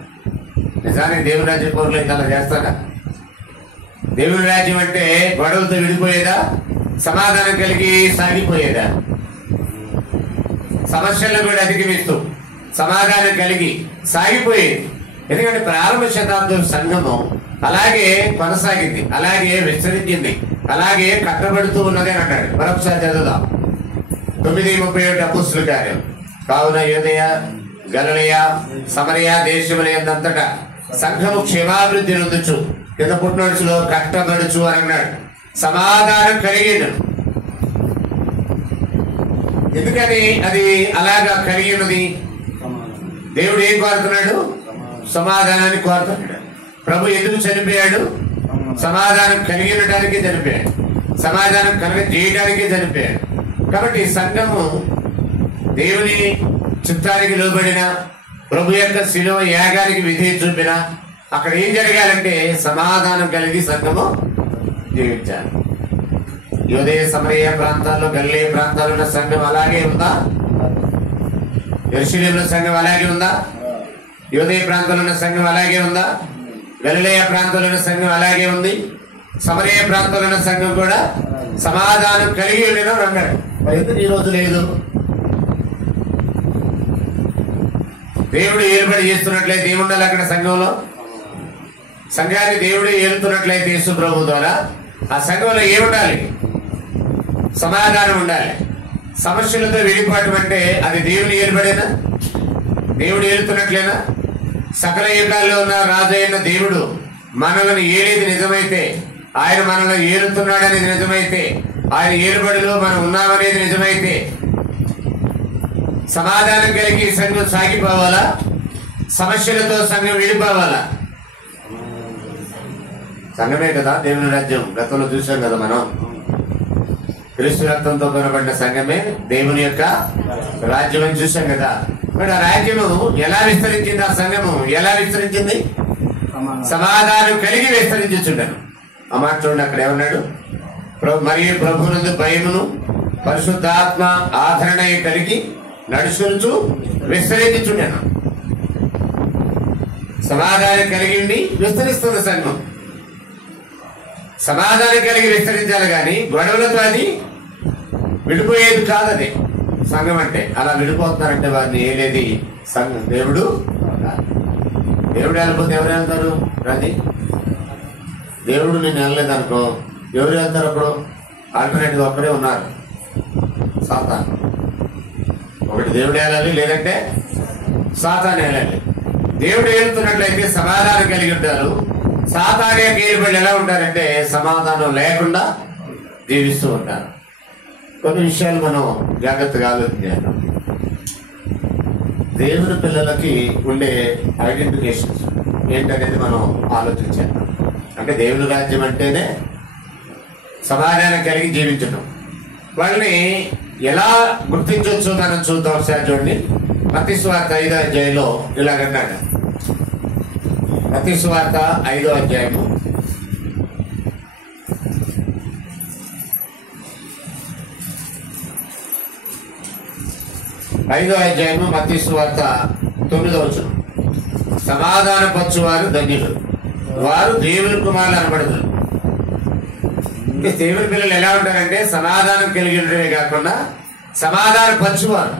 నిజానికి దేవుని రాజ్య పౌరులు అయితే అలా చేస్తారా? దేవుని రాజ్యం అంటే గొడవలతో విడిపోయేదా, సమాధానం కలిగి సాగిపోయేదా? సమస్యలను కూడా అధిగమిస్తూ సమాధానం కలిగి సాగిపోయేది. ఎందుకంటే ప్రారంభ శతాబ్దం సంఘము అలాగే కొనసాగింది, అలాగే విస్తరించింది, అలాగే కట్టబడుతూ ఉన్నది అని అన్నాడు. మరొకసారి చదువుదాం. 9:37 అపోస్తలుల కార్యం. కావున యూదయ, గలిలయ, సమరయ దేశములంతటా సంఘము క్షేమాభివృద్ధి నొందుచు, కింద పుట్టినడుచులో కట్టబడుచు అని అన్నాడు. సమాధానం కలిగిన. ఎందుకని అది అలాగా కలిగి ఉన్నది? దేవుడు ఏం కోరుతున్నాడు? సమాధానాన్ని కోరుతున్నాడు. ప్రభు ఎందుకు చనిపోయాడు? సమాధానం కలిగి ఉండటానికి చనిపోయాడు, సమాధానం కలిగి చేయడానికి చనిపోయాడు. కాబట్టి సంఘము దేవుని చిత్తానికి లోబడిన, ప్రభు యొక్క శిలువ యాగానికి విధేయ చూపిన, అక్కడ ఏం జరగాలంటే సమాధానం కలిగి సంఘము జీవించాలి. యూదయ, సమరయ ప్రాంతాల్లో, గలిలయ ప్రాంతాల్లో ఉన్న సంఘం అలాగే ఉందా? యెరూషలేములో సంఘం అలాగే ఉందా? యూదయ ప్రాంతంలో ఉన్న సంఘం అలాగే ఉందా? గలిలయ ప్రాంతంలో ఉన్న సంఘం అలాగే ఉంది. సమరయ ప్రాంతంలో ఉన్న సంఘం కూడా సమాధానం కలిగి ఉండేనో అన్నాడు. ఎందుకు ఈ రోజు లేదు? దేవుడు ఏలుబడి చేస్తున్నట్లయితే ఏముండాలి అక్కడ సంఘంలో? సంఘాన్ని దేవుడు ఏలుతున్నట్లయితే యేసు ప్రభు ద్వారా ఆ సంఘంలో ఏముండాలి? సమాధానం ఉండాలి. సమస్యలతో విడిపోవటం అంటే అది దేవుని ఏలుబడేనా? దేవుడు ఏలుతున్నట్లేనా? సకల యుగాల్లో ఉన్న రాజు అయిన దేవుడు మనల్ని ఏలేది నిజమైతే, ఆయన మనల్ని ఏలుతున్నాడనేది నిజమైతే, ఆయన ఏలుబడిలో మనం ఉన్నామనేది నిజమైతే, సమాధానం కలిగి సంఘం సాగిపోవాలా? సమస్యలతో సంఘం విడిపోవాలా? సంఘమే కదా దేవుని రాజ్యం. గతంలో చూసాం కదా మనం. క్రీస్తు రక్తంతో కొనబడిన సంఘమే దేవుని యొక్క రాజ్యం అని చూసాం కదా. మరి ఆ రాజ్యము ఎలా విస్తరించింది? ఆ సంఘము ఎలా విస్తరించింది? సమాధానం కలిగి విస్తరించుచుండను. ఆ మాట చూడండి, అక్కడ ఏమన్నాడు? మరియు ప్రభునందు భయమును పరిశుద్ధాత్మ ఆదరణ కలిగి నడుచుకుంటూ విస్తరించుచుండను. సమాధానం కలిగి ఉండి విస్తరిస్తుంది సంఘం. సమాధానం కలిగి విస్తరించాలి కానీ గొడవలతో అది విడిపోయేది కాదది సంఘం అంటే. అలా విడిపోతున్నారంటే వారిని ఏలేది సంఘం. దేవుడు వెళ్ళిపోతే ఎవరు వెళ్తారు? రాజీ, దేవుడు నేను వెళ్ళలేదు అనుకో, ఎవరు వెళ్తారు అప్పుడు? ఆల్టర్నేటివ్ ఒక్కడే ఉన్నారు, సాతాను. ఒకటి దేవుడు వెళ్ళాలి, లేదంటే సాతాను వెళ్ళాలి. దేవుడు వెళ్తున్నట్లయితే సమాధానం కలిగి ఉంటారు. సాతాను యొక్క ఏలుబడి ఎలా ఉంటారంటే సమాధానం లేకుండా జీవిస్తూ ఉంటారు. కొన్ని విషయాలు మనం జాగ్రత్తగా ఆలోచించాలి. దేవుని పిల్లలకి ఉండే ఐడెంటిఫికేషన్స్ ఏంటనేది మనం ఆలోచించాలి. అంటే దేవుని రాజ్యం అంటేనే సమాధానం కలిగి జీవించడం. వాళ్ళని ఎలా గుర్తించవచ్చు మనం చూద్దాం. ఒకసారి చూడండి, మత్తయి సువార్త 5వ అధ్యాయంలో ఇలాగన్నాడు. మత్తయి సువార్త 5వ అధ్యాయము 5వ అధ్యాయము మత్తయి సువార్త 9వ వచనం. సమాధాన పరచువారు ధన్యులు, వారు దేవుని కుమారులు అనబడతారు. దేవుని పిల్లలు ఎలా ఉంటారంటే సమాధానం కలిగి ఉండడమే కాకుండా సమాధాన పరచువారు.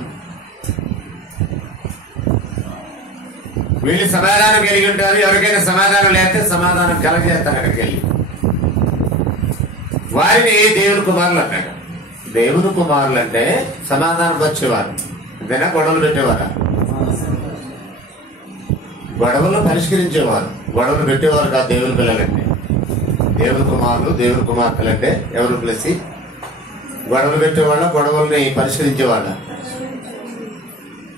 వీళ్ళు సమాధానం కలిగి ఉంటారు. ఎవరికైనా సమాధానం లేకపోతే సమాధానం కలగజేస్తారు అక్కడికి వెళ్ళి. వారిని దేవుని కుమారులు అంటాడు. దేవుని కుమారులు అంటే సమాధానం పరచేవారు. అంతేనా? గొడవలు పెట్టేవారా? గొడవలు పరిష్కరించేవారు, గొడవలు పెట్టేవారు కాదు దేవుని పిల్లలంటే. దేవుని కుమారులు, దేవుని కుమార్తెలు అంటే ఎవరు పిలిచి గొడవలు పెట్టేవాళ్ళ, గొడవల్ని పరిష్కరించేవాళ్ళ?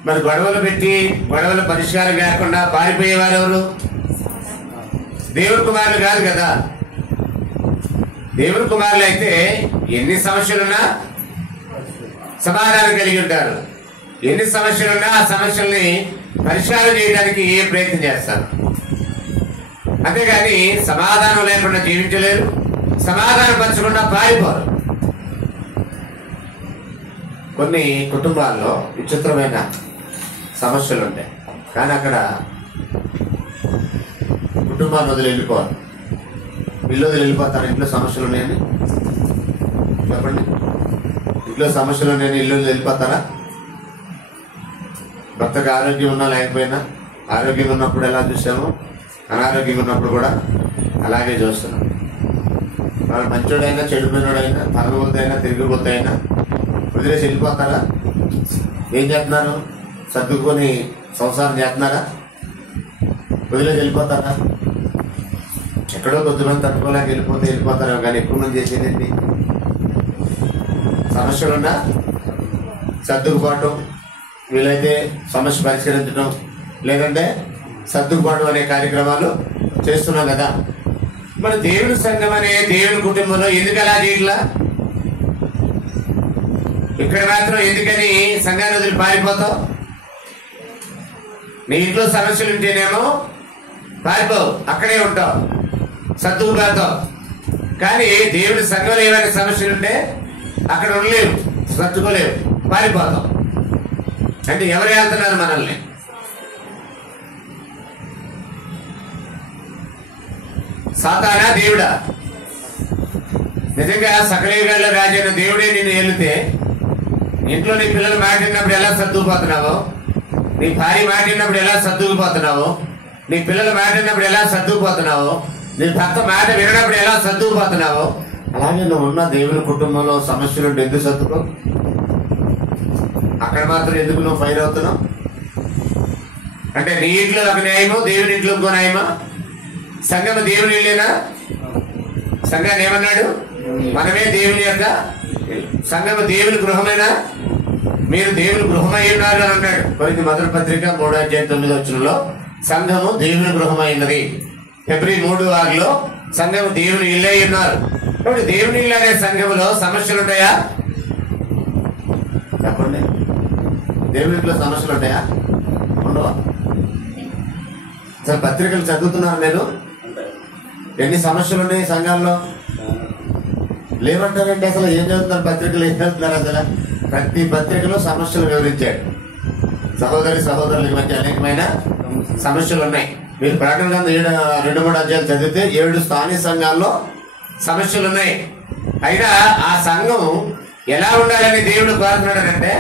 మరి గొడవలు పెట్టి గొడవల పరిష్కారం కాకుండా పారిపోయేవారు ఎవరు? దేవుని కుమారులు కాదు కదా. దేవుని కుమారులు అయితే ఎన్ని సమస్యలున్నా సమాధానం కలిగి ఉంటారు. ఎన్ని సమస్యలున్నా ఆ సమస్యల్ని పరిష్కారం చేయడానికి ప్రయత్నం చేస్తారు. అంతేగాని సమాధానం లేకుండా జీవించలేరు, సమాధానం పంచకుండా పారిపోరు. కొన్ని కుటుంబాల్లో విచిత్రమైన సమస్యలు ఉంటాయి, కానీ అక్కడ కుటుంబాన్ని వదిలి వెళ్ళిపోవాలి. ఇల్లు వదిలి వెళ్ళిపోతారు. ఇంట్లో సమస్యలు ఉన్నాయని చెప్పండి. ఇంట్లో సమస్యలు ఉన్నాయని ఇల్లు వదిలి వెళ్ళిపోతారా? భర్తకు ఆరోగ్యం ఉన్నా లేకపోయినా, ఆరోగ్యంగా ఉన్నప్పుడు ఎలా చూసామో అనారోగ్యంగా ఉన్నప్పుడు కూడా అలాగే చూస్తున్నాం. వాళ్ళు మంచోడైనా చెడిపోయినోడైనా తరగబోతైనా తిరిగిపోతైనా వదిలేసి వెళ్ళిపోతారా? ఏం చేస్తున్నారు? సర్దుకొని సంసారం చేస్తున్నారా? వదిలేసి వెళ్ళిపోతారా? ఎక్కడో కొద్దిమంది తట్టుకోలేక వెళ్ళిపోతారు, కానీ ఎక్కువ మంది చేసేది సమస్యలున్నా సర్దుకుపోవటం, వీలైతే సమస్య పరిష్కరించడం, లేదంటే సర్దుకుపోవడం అనే కార్యక్రమాలు చేస్తున్నాం కదా. మరి దేవుని సంఘం అనే దేవుని కుటుంబంలో ఎందుకు అలా చేయట్లా? ఇక్కడ మాత్రం ఎందుకని సంఘాన్ని వదిలి పారిపోతావు? నీ ఇంట్లో సమస్యలు ఉంటేనేమో పారిపోవు, అక్కడే ఉంటావు, సర్దుకుపోతావు. కానీ దేవుని సంఘంలో ఏమైనా సమస్యలు ఉంటే అక్కడ ఉండలేవు, సర్దుకోలేవు, పారిపోతాం. అంటే ఎవరు వెళ్తున్నారు మనల్ని? సాతానా దేవుడా? నిజంగా సకలయుగాల్లో రాజైన దేవుడే నిన్ను ఏలితే ఇంట్లో నీ పిల్లలు మాట్లాడినప్పుడు ఎలా సర్దుకుపోతున్నావో, నీ భార్య మాట్లాడినప్పుడు ఎలా సర్దుకుపోతున్నావో, నీ పిల్లలు మాట్లాడినప్పుడు ఎలా సర్దుకుపోతున్నావో, నీ భర్త మాట వినప్పుడు ఎలా సర్దుకుపోతున్నావో, అలాగే నువ్వు ఉన్న దేవుని కుటుంబంలో సమస్యలు ఎందుకు సర్దుకో? అక్కడ మాత్రం ఎందుకు నువ్వు ఫైర్ అవుతున్నావు? అంటే నీ ఇంట్లో ఒక న్యాయమో, దేవుని ఇంట్లో ఇంకో న్యాయమా? సంఘం దేవుని ఇల్లేనా? సంఘాన్ని ఏమన్నాడు? మనమే దేవుని యొక్క సంఘము దేవుని గృహమేనా? మీరు దేవుని గృహమై ఉన్నారు అని అన్నాడు. కొరింథీ మొదటి పత్రిక 3:9 సంఘము దేవుని గృహమైనది. ఫిబ్రవరి 3:6 సంఘము దేవుని ఇల్లే ఉన్నారు. కాబట్టి దేవుని ఇల్లు అనే సంఘములో సమస్యలు ఉంటాయా? చెప్పండి. దేవుని ఇంట్లో సమస్యలు ఉంటాయా? ఉండవా? అసలు పత్రికలు చదువుతున్నారు నేను, ఎన్ని సమస్యలు ఉన్నాయి సంఘాల్లో? లేవంటారంటే అసలు ఏం చదువుతున్నారు? పత్రికలు ఏం చదువుతున్నారు? అసలు ప్రతి పత్రికలో సమస్యలు వివరించాడు. సహోదరులకి మధ్య అనేకమైన సమస్యలు ఉన్నాయి. మీరు ప్రకటన గ్రంథం 2-3 అధ్యాయాలు చదివితే 7 స్థానిక సంఘాల్లో సమస్యలు ఉన్నాయి. అయినా ఆ సంఘం ఎలా ఉండాలని దేవుడు కోరుతున్నాడంటే,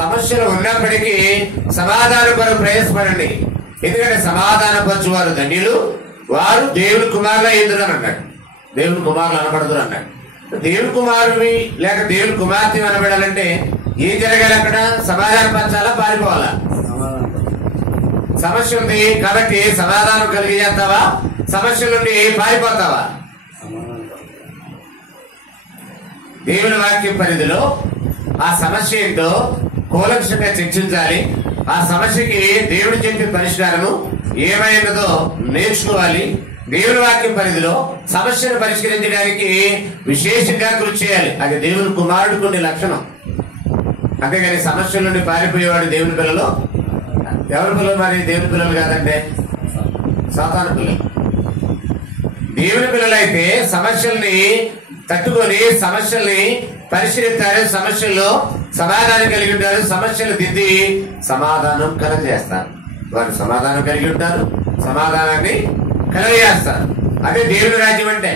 సమస్యలు ఉన్నప్పటికీ సమాధానం కొరకు ప్రయాసపడండి, ఎందుకంటే సమాధానపరచు వారు ధన్యులు, వారు దేవుని కుమారులు అయ్యిందని అన్నాడు. దేవుని కుమారులు అనబడదురు అన్నాడు. దేవుని కుమారుని లేక దేవుని కుమార్తె అనబడాలంటే ఏం జరగాలి? అక్కడ సమాధానం పంచాలా, పారిపోవాలా? సమస్య ఉంది కాబట్టి సమాధానం కలిగి చేస్తావా, సమస్య నుండి పారిపోతావా? దేవుని వాక్యం పరిధిలో ఆ సమస్య ఏంటో కూలంకషంగా చర్చించాలి. ఆ సమస్యకి దేవుడు చెప్పే పరిష్కారము ఏమైనదో నేర్చుకోవాలి. దేవుని వాక్యం పరిధిలో సమస్యను పరిష్కరించడానికి విశేషంగా కృషి చేయాలి. అది దేవుని కుమారుడికి ఉండే లక్షణం. అంతేగాని సమస్యల నుండి పారిపోయేవాడు దేవుని పిల్లలు. ఎవరి పిల్లలు? మరి దేవుని పిల్లలు కాదంటే సాతాను పిల్లలు. దేవుని పిల్లలైతే సమస్యల్ని తట్టుకొని సమస్యల్ని పరిశీలిస్తారు, సమస్యల్లో సమాధానం కలిగి ఉంటారు, సమస్యలు దిద్ది సమాధానం కలగజేస్తారు. వారు సమాధానం కలిగి ఉంటారు, సమాధానాన్ని కలగజేస్తారు. అదే దేవుని రాజ్యం అంటే.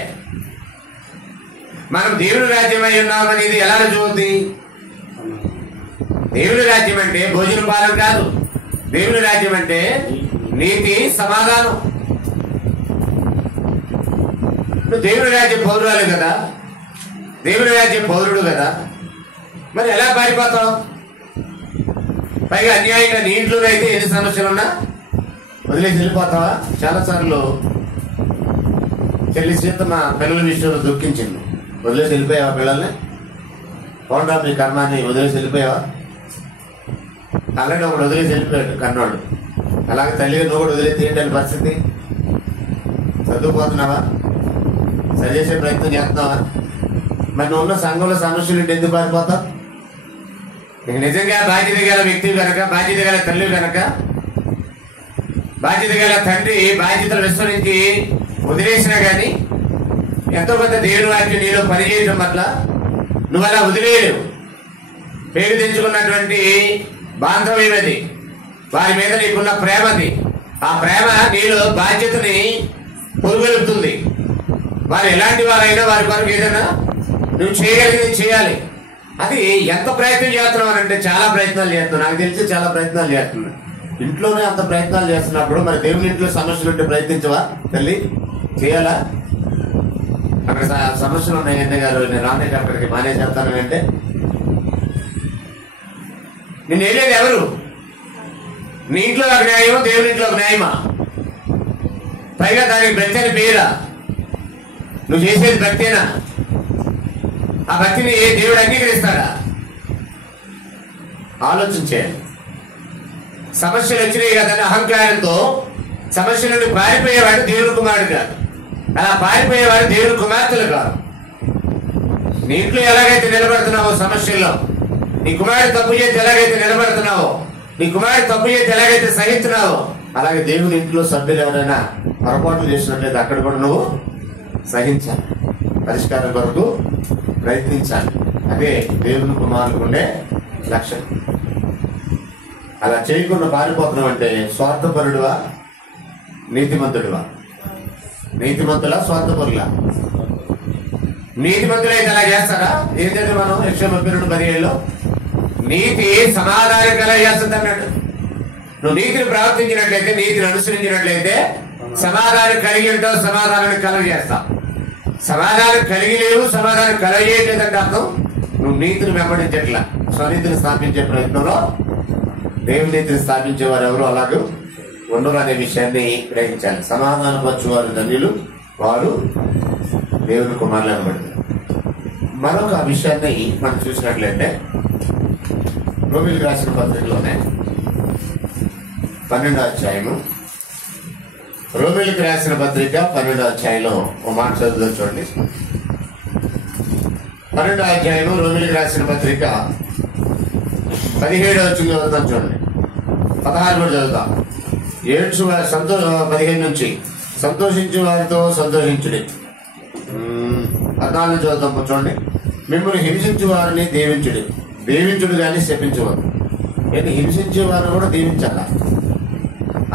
మనం దేవుని రాజ్యం అయి ఉన్నామనేది ఎలా రుజువుతుంది? దేవుని రాజ్యం అంటే భోజన పాలన కాదు. దేవుని రాజ్యం అంటే నీతి, సమాధానం. నువ్వు దేవుని రాజ్యం పౌరురాలు కదా, దేవుని రాజ్యం పౌరుడు కదా, మరి ఎలా పారిపోతావు? పైగా అన్యాయంగా నీ ఇంట్లోనైతే ఎన్ని సమస్యలున్నా వదిలేసి వెళ్ళిపోతావా? చాలా సార్లు చెల్లి సీత మా పిల్లల విషయంలో దుఃఖించింది. వదిలేసి వెళ్ళిపోయావా పిల్లల్ని? పోండా మీ కర్మాన్ని వదిలేసి వెళ్ళిపోయావా? అలాగే ఒకడు వదిలేసి వెళ్ళిపోయాడు కన్నోడు. అలాగే తల్లిగా నువ్వు కూడా వదిలేసి ఏంటని పరిస్థితి? చదువుపోతున్నావా? సరిచేసే ప్రయత్నం చేస్తున్నావా? మరి నువ్వు ఉన్న సంఘంలో సమస్యలు ఉంటే ఎందుకు పారిపోతావు? నీకు నిజంగా బాధ్యత గల వ్యక్తి కనుక, బాధ్యత గల తల్లి కనుక, బాధ్యత గల తండ్రి బాధ్యతలు విస్మరించి వదిలేసినా గాని ఎంతో కొంత దేవుని వాక్యం నీలో పనిచేయడం వల్ల నువ్వు అలా వదిలేయలేవు. పేరు తెచ్చుకున్నటువంటి బాంధవ్యం అది, వారి మీద నీకున్న ప్రేమది. ఆ ప్రేమ నీలో బాధ్యతని పొరుగెలుపుతుంది. వారు ఎలాంటి వారైనా వారి కొరకు ఏదైనా నువ్వు చేయగలిగింది చేయాలి. అది ఎంత ప్రయత్నం చేస్తున్నావు అంటే చాలా ప్రయత్నాలు చేస్తున్నావు. నాకు తెలిసి చాలా ప్రయత్నాలు చేస్తున్నావు. ఇంట్లోనే అంత ప్రయత్నాలు చేస్తున్నప్పుడు మరి దేవుని ఇంట్లో సమస్యలు ఉంటే ప్రయత్నించవా తల్లి? చేయాలా? అక్కడ సమస్యలు ఉన్నాయి అంటే గారు నేను రానేసి అక్కడికి మానేసేస్తాను అంటే నేను వెళ్ళేది ఎవరు? నీ ఇంట్లో ఒక న్యాయం, దేవుని ఇంట్లో ఒక న్యాయమా? పైగా దానికి భక్తి అని పేరా? నువ్వు చేసేది భక్తేనా? ఆ భక్తిని దేవుడు అంగీకరిస్తాడా? ఆలోచించేయాలి. సమస్యలు వచ్చినాయి కదని అహంకారంతో సమస్య నుండి పారిపోయేవాడు దేవుని కుమారుడు కాదు. అలా పారిపోయేవాడు దేవుని కుమార్తెలు కాదు. నీ ఇంట్లో ఎలాగైతే నిలబడుతున్నావో సమస్యల్లో, నీ కుమారుడు తప్పు చేసి ఎలాగైతే నిలబడుతున్నావో, నీ కుమారుడు తప్పు చేసి ఎలాగైతే సహిస్తున్నావో, అలాగే దేవుని ఇంట్లో సభ్యులు ఎవరైనా పొరపాట్లు చేసినట్లయితే అక్కడ కూడా నువ్వు సహించాలి, పరిష్కారం కొరకు ప్రయత్నించాలి. అదే దేవుని కుమారులకు ఉండే లక్ష్యం. అలా చేయకుండా పారిపోతున్నావు అంటే స్వార్థపరుడువా నీతిమంతుడువా? నీతిమంతులా స్వార్థపరులా? నీతిమంతులు అయితే అలా చేస్తారా? ఏంటంటే మనం Yesaya:32:17 నీతి సమాధానం కలగజేస్తుంది అన్నాడు. నువ్వు నీతిని ప్రవర్తించినట్లయితే, నీతిని అనుసరించినట్లయితే సమాధానం కలిగి ఉంటావు, సమాధానాన్ని కలగజేస్తావు. సమాధానం కలిగి లేవు, సమాధానం కలగజేయట్లేదంటే అర్థం నువ్వు నీతిని వెంబడించట్లా. స్వనీతిని స్థాపించే ప్రయత్నంలో దేవుని నీతిని స్థాపించే వారు ఎవరు అలాగే ఉండరు అనే విషయాన్ని గ్రహించాలి. సమాధాన పరచువారు ధన్యులు, వారు దేవుని కుమారులు అనబడతారు. మరొక విషయాన్ని మనం చూసినట్లయితే రోమీయులకు రాసిన పత్రికలోనే 12వ అధ్యాయము, రోమీయులకు రాసిన పత్రిక 12వ అధ్యాయంలో ఒక మాట చదువుతాం చూడండి. 12వ అధ్యాయము రోమీయులకు రాసిన పత్రిక 17వ వచనం చదువుతాం చూడండి. 16 కూడా చదువుతాం. 15 నుంచి సంతోషించే వారితో సంతోషించుడి. 14 చదువుతాం చూడండి. మిమ్మల్ని హింసించే వారిని దీవించుడి, దీవించుడు కానీ శపించవద్దు. ఏంటి హింసించే వారిని కూడా దీవించాలా?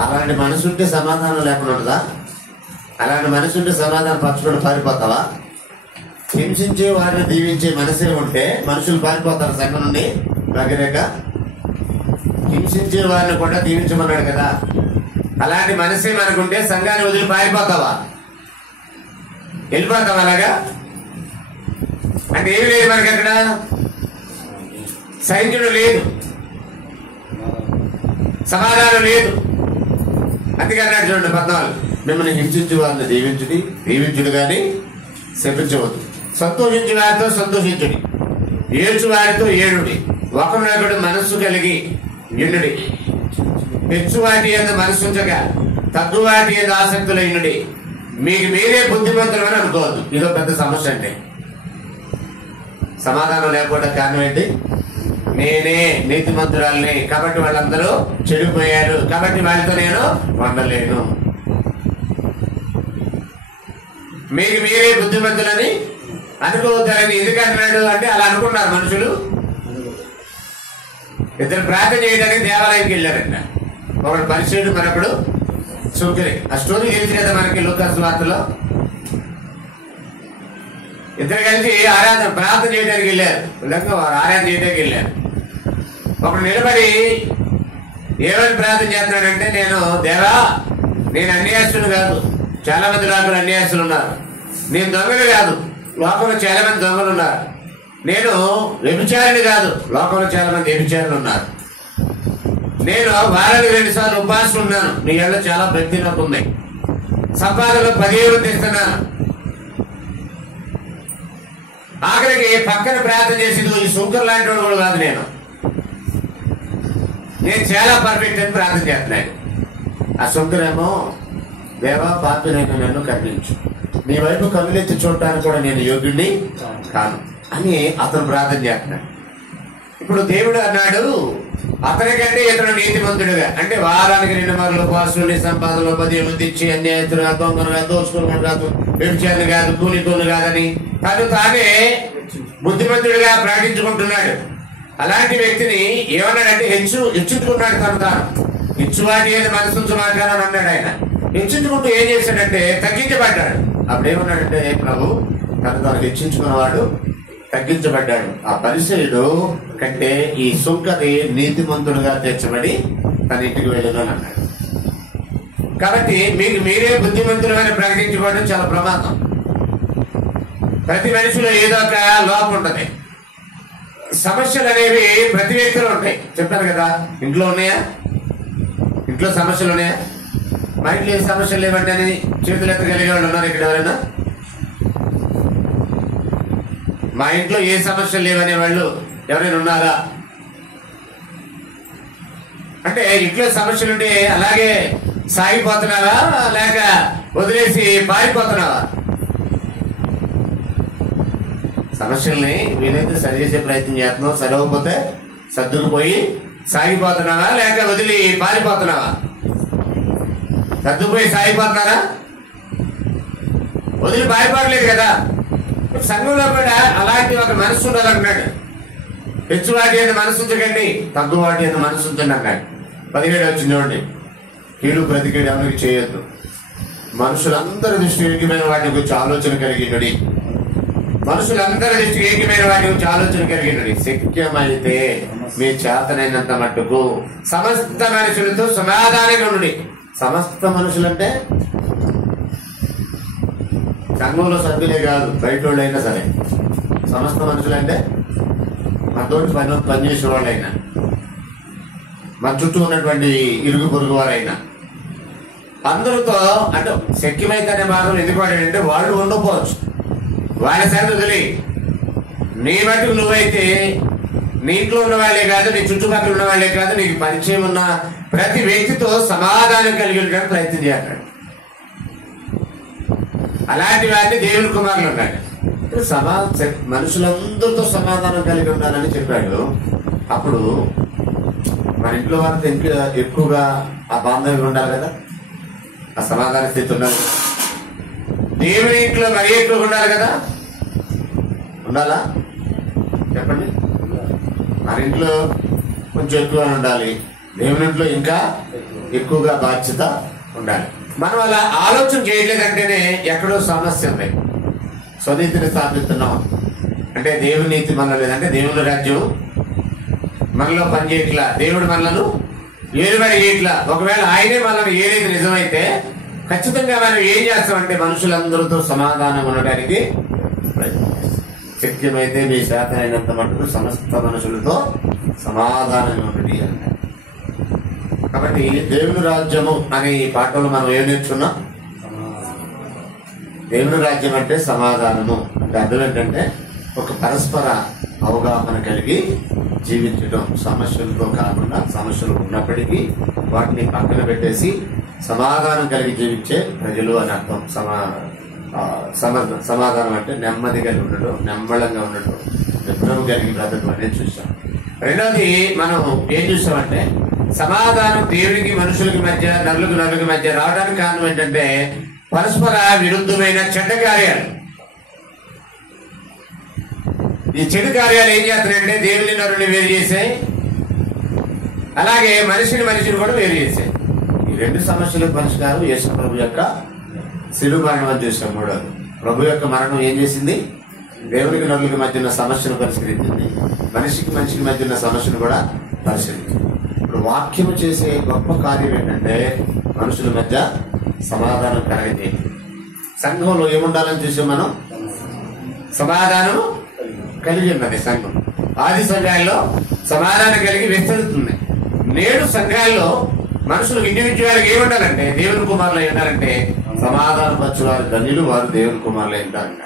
అలాంటి మనసు ఉంటే సమాధానం లేకుండా ఉండదా? అలాంటి మనసు ఉంటే సమాధానం పరచుకొని పారిపోతావా? హింసించే వారిని దీవించే మనసే ఉంటే మనుషులు పారిపోతారు సంఘం నుండి. దగ్గరేక హింసించే వారిని కూడా దీవించమన్నాడు కదా. అలాంటి మనసే మనకుంటే సంఘాన్ని వదిలి పారిపోతావా? వెళ్ళిపోతావా? అలాగా అంటే ఏమి లేదు మనకి. అక్కడ సహించడం లేదు, సమాధానం లేదు. అందుకే అన్నాడు చూడండి 14, మిమ్మల్ని హింసించే వారిని దీవించుడి, దీవించుడు కానీ శపించవద్దు. సంతోషించే వారితో సంతోషించుడి, ఏడ్చు వారితో ఏడుడి, ఒకరినొకడు మనస్సు కలిగి యుండుడి. హెచ్చు వాటి యందు మనసుంచగా తగ్గు వాటి యందు ఆసక్తులైనడి. మీకు మీరే బుద్ధిమంతులని అనుకోవద్దు. ఇదో పెద్ద సమస్య. అంటే సమాధానం లేకపోవడం కారణం ఏంటి? నేనే నీతిమంతురాల్ని కాబట్టి వాళ్ళందరూ చెడిపోయారు, కాబట్టి వాళ్ళతో నేను వండలేను. మీకు మీరే బుద్ధిమంతులని అనుకోవద్దని ఎందుకంటున్నాడు అంటే అలా అనుకున్నారు మనుషులు. ఇద్దరు ప్రార్థన చేయడానికి దేవాలయానికి వెళ్ళారంట. ఒకడు పరిశీలుడు, మరొకడు సుంకరి. ఆ స్టోరీ తెలిసి కదా మనకి లూకా సువార్తలో. ఇద్దరు కలిసి ప్రార్థన చేయడానికి వెళ్ళారు. వారు ఆరాధన చేయడానికి వెళ్ళారు. ఒకడు నిలబడి ఏమని ప్రార్థన చేస్తున్నాడంటే, దేవా నేను అన్యాయస్తుడు కాదు, చాలా మంది లోపల అన్యాయస్తులు ఉన్నారు. నేను దొంగలు కాదు, లోకంలో చాలా మంది దొంగలు ఉన్నారు. నేను వ్యభిచారిని కాదు, లోకంలో చాలా మంది వ్యభిచారులు ఉన్నారు. నేను వారానికి 2 సార్లు ఉపవాసం ఉన్నాను, నీ ఏళ్ళ చాలా భక్తి నాకు ఉంది. సంపాదనలో 10,000 తెస్తున్నాను. ఆఖరికి పక్కన ప్రార్థన చేసేది ఈ సుంకర్ లాంటి వాడు కూడా కాదు. నేను చాలా పర్ఫెక్ట్ అని ప్రార్థన చేస్తున్నాను. ఆ సుంకరేమో, దేవా పాపినైనా నన్ను కరుణించు, నీ వైపు కన్నులెత్తి చూడటానికి కూడా నేను యోగ్యుడిని కాను అని అతను ప్రార్థన చేస్తున్నాడు. ఇప్పుడు దేవుడు అన్నాడు, అతనికంటే ఇతను నీతిమంతుడుగా, అంటే వారానికి 2 మార్లు పాసులు సంపాదనలో 10 వృద్ధిచ్చి అన్యాయతులుగా దొంగలుగా దోచుకోవడం కాదు, వ్యభిచారులు కాదు, కూలికోలు కాదని తను తానే బుద్ధిమంతుడిగా ప్రకటించుకుంటున్నాడు. అలాంటి వ్యక్తిని ఏమన్నాడంటే హెచ్చుకున్నాడు. తాను ఇచ్చువాటి ఏది మనసు మాట్లాడాలని అన్నాడు. ఆయన హెచ్చించుకుంటూ ఏం చేశాడంటే తగ్గించబడ్డాడు. అప్పుడేమన్నాడంటే, ప్రభు తను హెచ్చించుకున్నవాడు తగ్గించబడ్డాడు. ఆ పరిసయుడు కంటే ఈ సుంకరి నీతిమంతుడుగా తీర్చబడి తన ఇంటికి వెళ్ళదని అన్నాడు. కాబట్టి మీకు మీరే బుద్ధిమంతులని ప్రకటించుకోవడం చాలా ప్రమాదం. ప్రతి మనిషిలో ఏదో ఒక లోపం ఉంటది. సమస్యలు అనేవి ప్రతి వ్యక్తిలో ఉంటాయి. చెప్పాను కదా, ఇంట్లో ఉన్నాయా? ఇంట్లో సమస్యలు ఉన్నాయా? మా ఇంట్లో ఏ సమస్యలు లేవంటే అని చేతులు ఎత్తగలిగే వాళ్ళు ఉన్నారు ఇక్కడ ఎవరైనా? మా ఇంట్లో ఏ సమస్యలు లేవనే వాళ్ళు ఎవరైనా ఉన్నారా? అంటే ఇంట్లో సమస్యలు ఉంటే అలాగే సాగిపోతున్నావా, లేక వదిలేసి పారిపోతున్నావా? సమస్యల్ని వీలైతే సరి చేసే ప్రయత్నం చేస్తున్నావు, సరిపోతే సర్దుకుపోయి సాగిపోతున్నావా, లేక వదిలి పారిపోతున్నావా? సర్దుకుపోయి సాగిపోతున్నారా? వదిలి పారిపోవట్లేదు కదా. సంఘంలో కూడా అలాంటి ఒక మనసు ఉండాలన్నాడు. హెచ్చువాటి అని మనసు ఉంచకండి, తగ్గువాటి అని మనసు ఉంచండి అన్నాడు. 17 వచ్చింది చూడండి, కీడు ప్రతికీడు ఎవరికి చేయొద్దు, మనుషులందరి దృష్టి ఏకమైన వాటి గురించి ఆలోచన కలిగినడి, మనుషులందరి దృష్టి ఏకమైన వాటి గురించి ఆలోచన కలిగినడి, శక్యమైతే మీ చేతనైనంత మట్టుకు సమస్త మనుషులతో సమాధానంగా ఉండి. సమస్త మనుషులంటే సంఘంలో సభ్యులే కాదు, బయట వాళ్ళు అయినా సరే. సమస్త మనుషులంటే మనతో పనిచేసే వాళ్ళైనా, మన చుట్టూ ఉన్నటువంటి ఇరుగు పొరుగు వారైనా, అందరితో అంటే శక్యమైతే అనే మార్గం ఎందుకు వాడంటే వాళ్ళు ఉండకపోవచ్చు, వాళ్ళ సరి వదిలి నీ మటుకు నువ్వైతే నీ ఇంట్లో ఉన్న వాళ్ళే కాదు, నీ చుట్టుపక్కల ఉన్న వాళ్ళే కాదు, నీకు పరిచయం ఉన్న ప్రతి వ్యక్తితో సమాధానం కలిగి ఉండడానికి ప్రయత్నం చేస్తాడు. అలాంటి వాటిని దేవుని కుమారులు ఉన్నాడు. మనుషులందరితో సమాధానం కలిగి ఉండాలని చెప్పాడు. అప్పుడు మన ఇంట్లో వారితో ఇంకా ఎక్కువగా ఆ బాంధవ్యం ఉండాలి కదా, ఆ సమాధాన స్థితి ఉండాలి. దేవుని ఇంట్లో మరీ ఎక్కువగా ఉండాలి కదా, ఉండాలా చెప్పండి? మన ఇంట్లో కొంచెం ఎక్కువగా ఉండాలి, దేవుని ఇంట్లో ఇంకా ఎక్కువగా బాధ్యత ఉండాలి. మనం అలా ఆలోచన చేయలేదంటేనే ఎక్కడో సమస్య ఉంది. స్వనీతిని స్థాపిస్తున్నాం అంటే దేవుని నీతి మనలో లేదంటే దేవుని రాజ్యం మనలో పనిచేయట్లా, దేవుడు మనలను ఏలుబడి చేయట్లా. ఒకవేళ ఆయనే మనల్ని ఏదైతే నిజమైతే ఖచ్చితంగా మనం ఏం చేస్తామంటే మనుషులందరితో సమాధానం ఉండడానికి శక్యమైతే మీ శాతమైనంత మటుకు సమస్త మనుషులతో సమాధానంగా ఉండండి అన్నారు. కాబట్టి దేవుని రాజ్యము అనే ఈ పాఠంలో మనం ఏం నేర్చుకున్నాం? దేవుని రాజ్యం అంటే సమాధానము. అంటే అర్థం ఏంటంటే ఒక పరస్పర అవగాహన కలిగి జీవించడం, సమస్యలతో కాకుండా సమస్యలు ఉన్నప్పటికీ వాటిని పక్కన పెట్టేసి సమాధానం కలిగి జీవించే ప్రజలు అని అర్థం. సమాధానం అంటే నెమ్మది కలిగి ఉండటం, నెమ్మళంగా ఉండటం, నిపుణం కలిగి బ్రతకడం అనేది చూసాం. రెండవది మనం ఏం చూసామంటే సమాధానం దేవునికి మనుషులకి మధ్య, నరులకు మధ్య రావడానికి కారణం ఏంటంటే పరస్పర విరుద్ధమైన చెడ్డ కార్యాలు. ఈ చెడు కార్యాలు ఏం చేస్తున్నాయంటే దేవుని నరుని వేరు చేసాయి, అలాగే మనిషిని కూడా వేరు చేసాయి. ఈ రెండు సమస్యలకు పరిష్కారం యేసు ప్రభు యొక్క శిలువ మరణం అని చూసాం. మూడవది ప్రభు యొక్క మరణం ఏం చేసింది? దేవునికి నరులకు మధ్య ఉన్న సమస్యను పరిష్కరించింది, మనిషికి మధ్య ఉన్న సమస్యను కూడా పరిష్కరించింది. ఇప్పుడు వాక్యము చేసే గొప్ప కార్యం ఏంటంటే మనుషుల మధ్య సమాధానం కలగజేయండి. సంఘంలో ఏముండాలని చూసాం మనం? సమాధానం కలిగి ఉన్నది సంఘం. ఆది సంఘాల్లో సమాధానం కలిగి విస్తరిస్తుంది. నేడు సంఘాల్లో మనుషులు ఇండివిజువల్గా ఏముండాలంటే దేవుని కుమారులు అయి ఉండాలంటే సమాధాన పరచువారు ధన్యులు, వారు దేవుని కుమారులు అయి ఉంటారంట.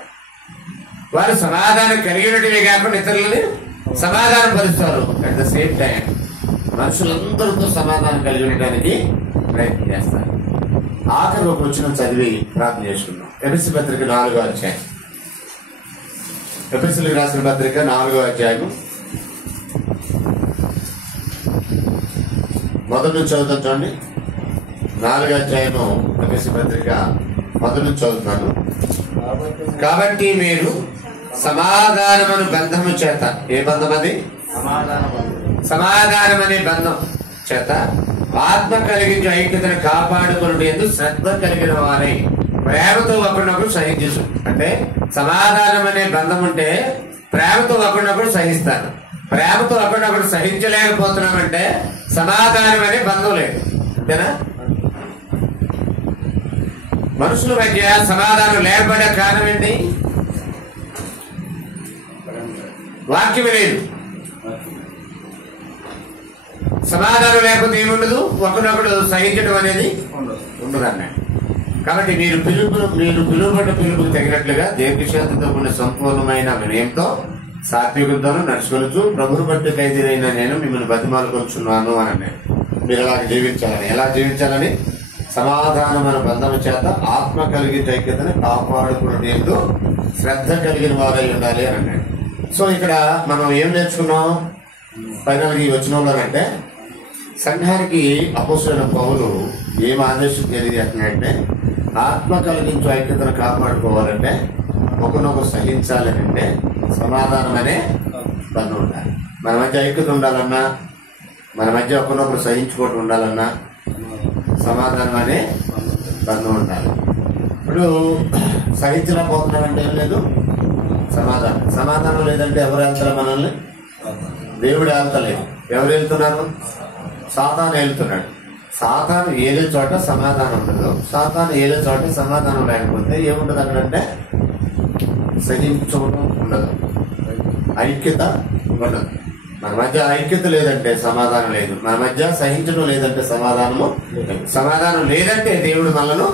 వారు సమాధానం కలిగినట్టువే కాకుండా ఇతరులని సమాధానం పరుస్తారు. అట్ ద సేమ్ టైం మనుషులందరితో సమాధానం కలిగి ఉండడానికి ప్రయత్నం చేస్తారు. ఆఖరి ఒక వచనం చదివి ప్రార్థన చేసుకున్నాం. ఎఫెసీ పత్రిక 4వ అధ్యాయం. ఎఫెసీయులకు రాసిన పత్రిక 4వ అధ్యాయం మొదటి నుంచి చదువుతాను చూడండి. 4వ అధ్యాయము ఎఫెసీ పత్రిక మొదటి నుంచి చదువుతున్నాను. కాబట్టి మీరు సమాధానమను బంధము చేత, ఏ బంధం అది? సమాధానమనే బంధం చేత ఆత్మ కలిగించే ఐక్యతను కాపాడుకుని ఎందుకు శ్రద్ధ కలిగిన వారై ప్రేమతో ఒకరినొకరు సహించు. అంటే సమాధానం అనే బంధం ఉంటే ప్రేమతో ఒకరినొకరు సహిస్తారు. ప్రేమతో ఒకరినొకరు సహించలేకపోతున్నామంటే సమాధానం అనే బంధం లేదు. అంతేనా? మనుషుల మధ్య సమాధానం లేకపోవడే కారణం ఏంటి? వాక్యం లేదు. సమాధానం లేకపోతే ఏముండదు, ఒకరినొకడు సహించడం అనేది ఉండదు అన్నాడు. కాబట్టి మీరు పిలువబడ్డ పిలుపుకు తగినట్లుగా దీర్ఘశాంతితో కూడిన సంపూర్ణమైన వినయంతో సాత్వికంతోనూ నడుచుకొనుచు ప్రభువును బట్టి ఖైదీనైన నేను మిమ్మల్ని బతిమాలుకొనుచున్నాను అని అన్నాడు. మీరు అలాగ జీవించాలని. ఎలా జీవించాలని? సమాధానమైన బంధము చేత ఆత్మ కలిగి ఐక్యతను కాపాడుకునేందుకు శ్రద్ధ కలిగిన వారై ఉండాలి అని అన్నాడు. సో ఇక్కడ మనం ఏం నేర్చుకున్నాం ఫైనల్ ఈ వచనంలోనంటే, సంఘానికి అపోస్తలుడైన పౌలు ఏం ఆదేశం తెలియజేస్తున్నాడంటే, ఆత్మ కలిగించు ఐక్యతను కాపాడుకోవాలంటే, ఒకరినొకరు సహించాలని అంటే సమాధానం అనే బంధం ఉండాలి. మన మధ్య ఐక్యత ఉండాలన్నా, మన మధ్య ఒకరినొకరు సహించుకోవటం ఉండాలన్నా సమాధానం అనే బంధం ఉండాలి. ఇప్పుడు సహించలేకపోతున్నామంటే ఏం లేదు, సమాధానం లేదంటే ఎవరు వెళ్తారా మనల్ని? దేవుడు వెళ్తలేదు. ఎవరు వెళ్తున్నారు? సాతాను వెళ్తున్నాడు. సాతాను ఏలే చోట సమాధానం ఉండదు. సాతాను ఏలే చోట సమాధానం లేకపోతే ఏముండదు అక్కడంటే సహించుకోవడం ఉండదు, ఐక్యత ఉండదు. మన మధ్య ఐక్యత లేదంటే సమాధానం లేదు. మన మధ్య సహించడం లేదంటే సమాధానం లేదంటే దేవుడు మనను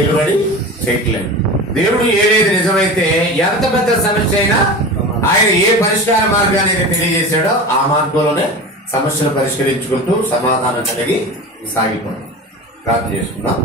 ఏలుబడి చేయట్లేదు. దేవుడు ఏలేది నిజమైతే ఎంత పెద్ద సమస్య అయినా ఆయన ఏ పరిష్కార మార్గాన్ని తెలియజేశాడో ఆ మార్గంలోనే సమస్యను పరిష్కరించుకుంటూ సమాధానం కలిగి సాగిపోవడం. ప్రార్థన చేసుకుందాం.